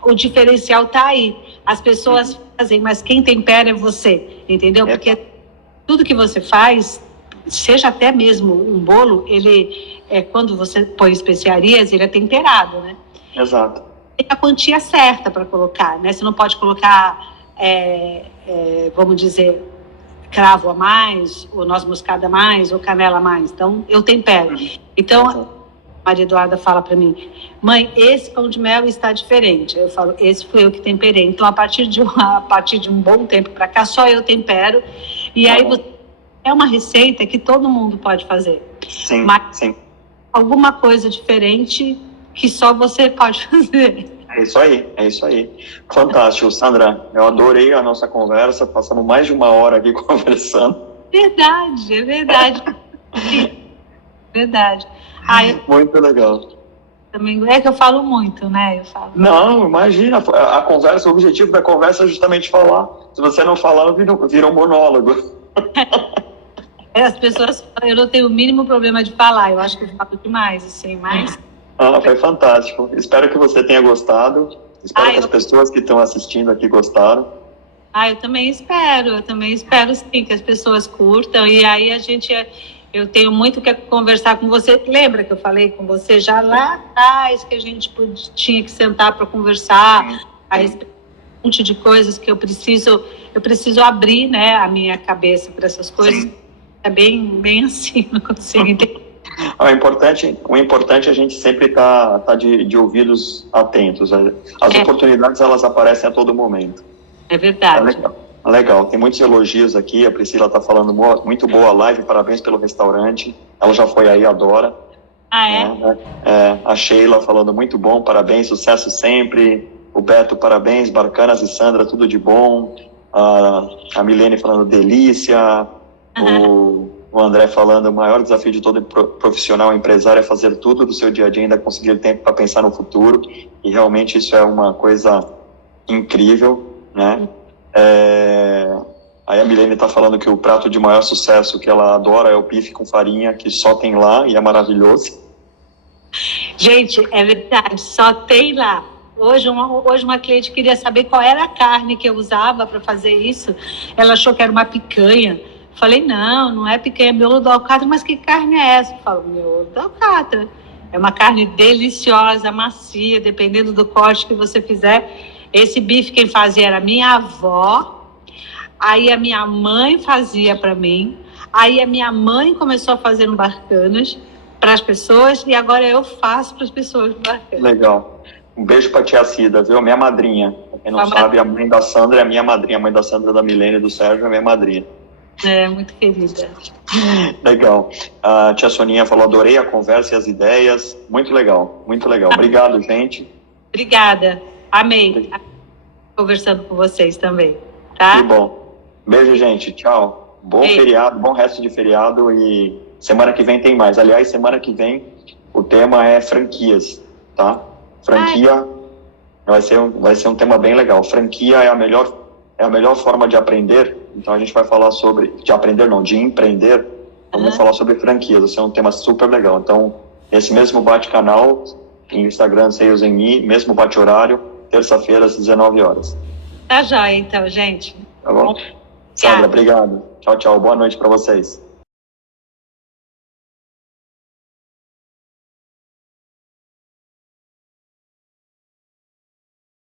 o diferencial tá aí. As pessoas fazem, mas quem tempera é você, entendeu? Porque tudo que você faz, seja até mesmo um bolo, ele quando você põe especiarias, ele é temperado, né? Exato. Tem a quantia certa para colocar, né? Você não pode colocar, vamos dizer, cravo a mais, ou noz moscada a mais, ou canela a mais. Então, eu tempero. Então, a Maria Eduarda fala para mim, mãe, esse pão de mel está diferente. Eu falo, esse fui eu que temperei. Então, a partir de um bom tempo para cá, só eu tempero. E aí, é uma receita que todo mundo pode fazer. Sim, mas sim. Alguma coisa diferente que só você pode fazer. É isso aí. Fantástico, Sandra. Eu adorei a nossa conversa. Passamos mais de 1 hora aqui conversando. Verdade, é verdade. Verdade. Muito legal. Também é que eu falo muito, né? Não, imagina. A conversa, o objetivo da conversa é justamente falar. Se você não falar, vira um monólogo. As pessoas falam, eu não tenho o mínimo problema de falar. Eu acho que eu falo demais, assim, mas... Foi fantástico. Espero que você tenha gostado. Espero que as pessoas que estão assistindo aqui gostaram. Eu também espero sim, que as pessoas curtam. E aí eu tenho muito que conversar com você. Lembra que eu falei com você já lá atrás que a gente tinha que sentar para conversar a respeito de um monte de coisas que eu preciso abrir, né, a minha cabeça para essas coisas. Sim. É bem assim, não consigo entender. O importante é a gente sempre tá de ouvidos atentos. As oportunidades, elas aparecem a todo momento. É verdade. Legal. Tem muitos elogios aqui. A Priscila está falando muito boa a live. Parabéns pelo restaurante. Ela já foi aí, adora. A Sheila falando muito bom. Parabéns, sucesso sempre. O Beto, parabéns. Barcanas e Sandra, tudo de bom. A Milene falando delícia. O André falando, o maior desafio de todo profissional empresário é fazer tudo do seu dia a dia e ainda conseguir tempo para pensar no futuro. E realmente isso é uma coisa incrível, né? Aí a Milene está falando que o prato de maior sucesso que ela adora é o bife com farinha, que só tem lá e é maravilhoso. Gente, é verdade, só tem lá. Hoje uma cliente queria saber qual era a carne que eu usava para fazer isso. Ela achou que era uma picanha. Falei, não é picanha, é miolo do alcatra, mas que carne é essa? Eu falo, miolo do alcatra. É uma carne deliciosa, macia, dependendo do corte que você fizer. Esse bife quem fazia era minha avó, aí a minha mãe fazia para mim, aí a minha mãe começou a fazer no Barcanas para as pessoas e agora eu faço para as pessoas no Barcanas. Legal. Um beijo para a tia Cida, viu? Minha madrinha. Pra quem não sabe, a mãe da Sandra é a minha madrinha. A mãe da Sandra, da Milene e do Sérgio é a minha madrinha. Muito querida. Legal. A tia Soninha falou, adorei a conversa e as ideias. Muito legal, muito legal. Obrigado, gente. Obrigada. Amei. Conversando com vocês também, tá? Que bom. Beijo, gente. Tchau. Bom feriado, bom resto de feriado e semana que vem tem mais. Aliás, semana que vem o tema é franquias, tá? Franquia Vai ser um tema bem legal. Franquia é a melhor forma de aprender. Então a gente vai falar de empreender. Vamos falar sobre franquias. Vai ser um tema super legal. Então, esse mesmo bate-canal, Instagram Sales em Me, mesmo bate-horário, terça-feira às 19 horas. Tá joia, então, gente. Tá bom? Sandra, obrigado. Tchau, tchau. Boa noite para vocês.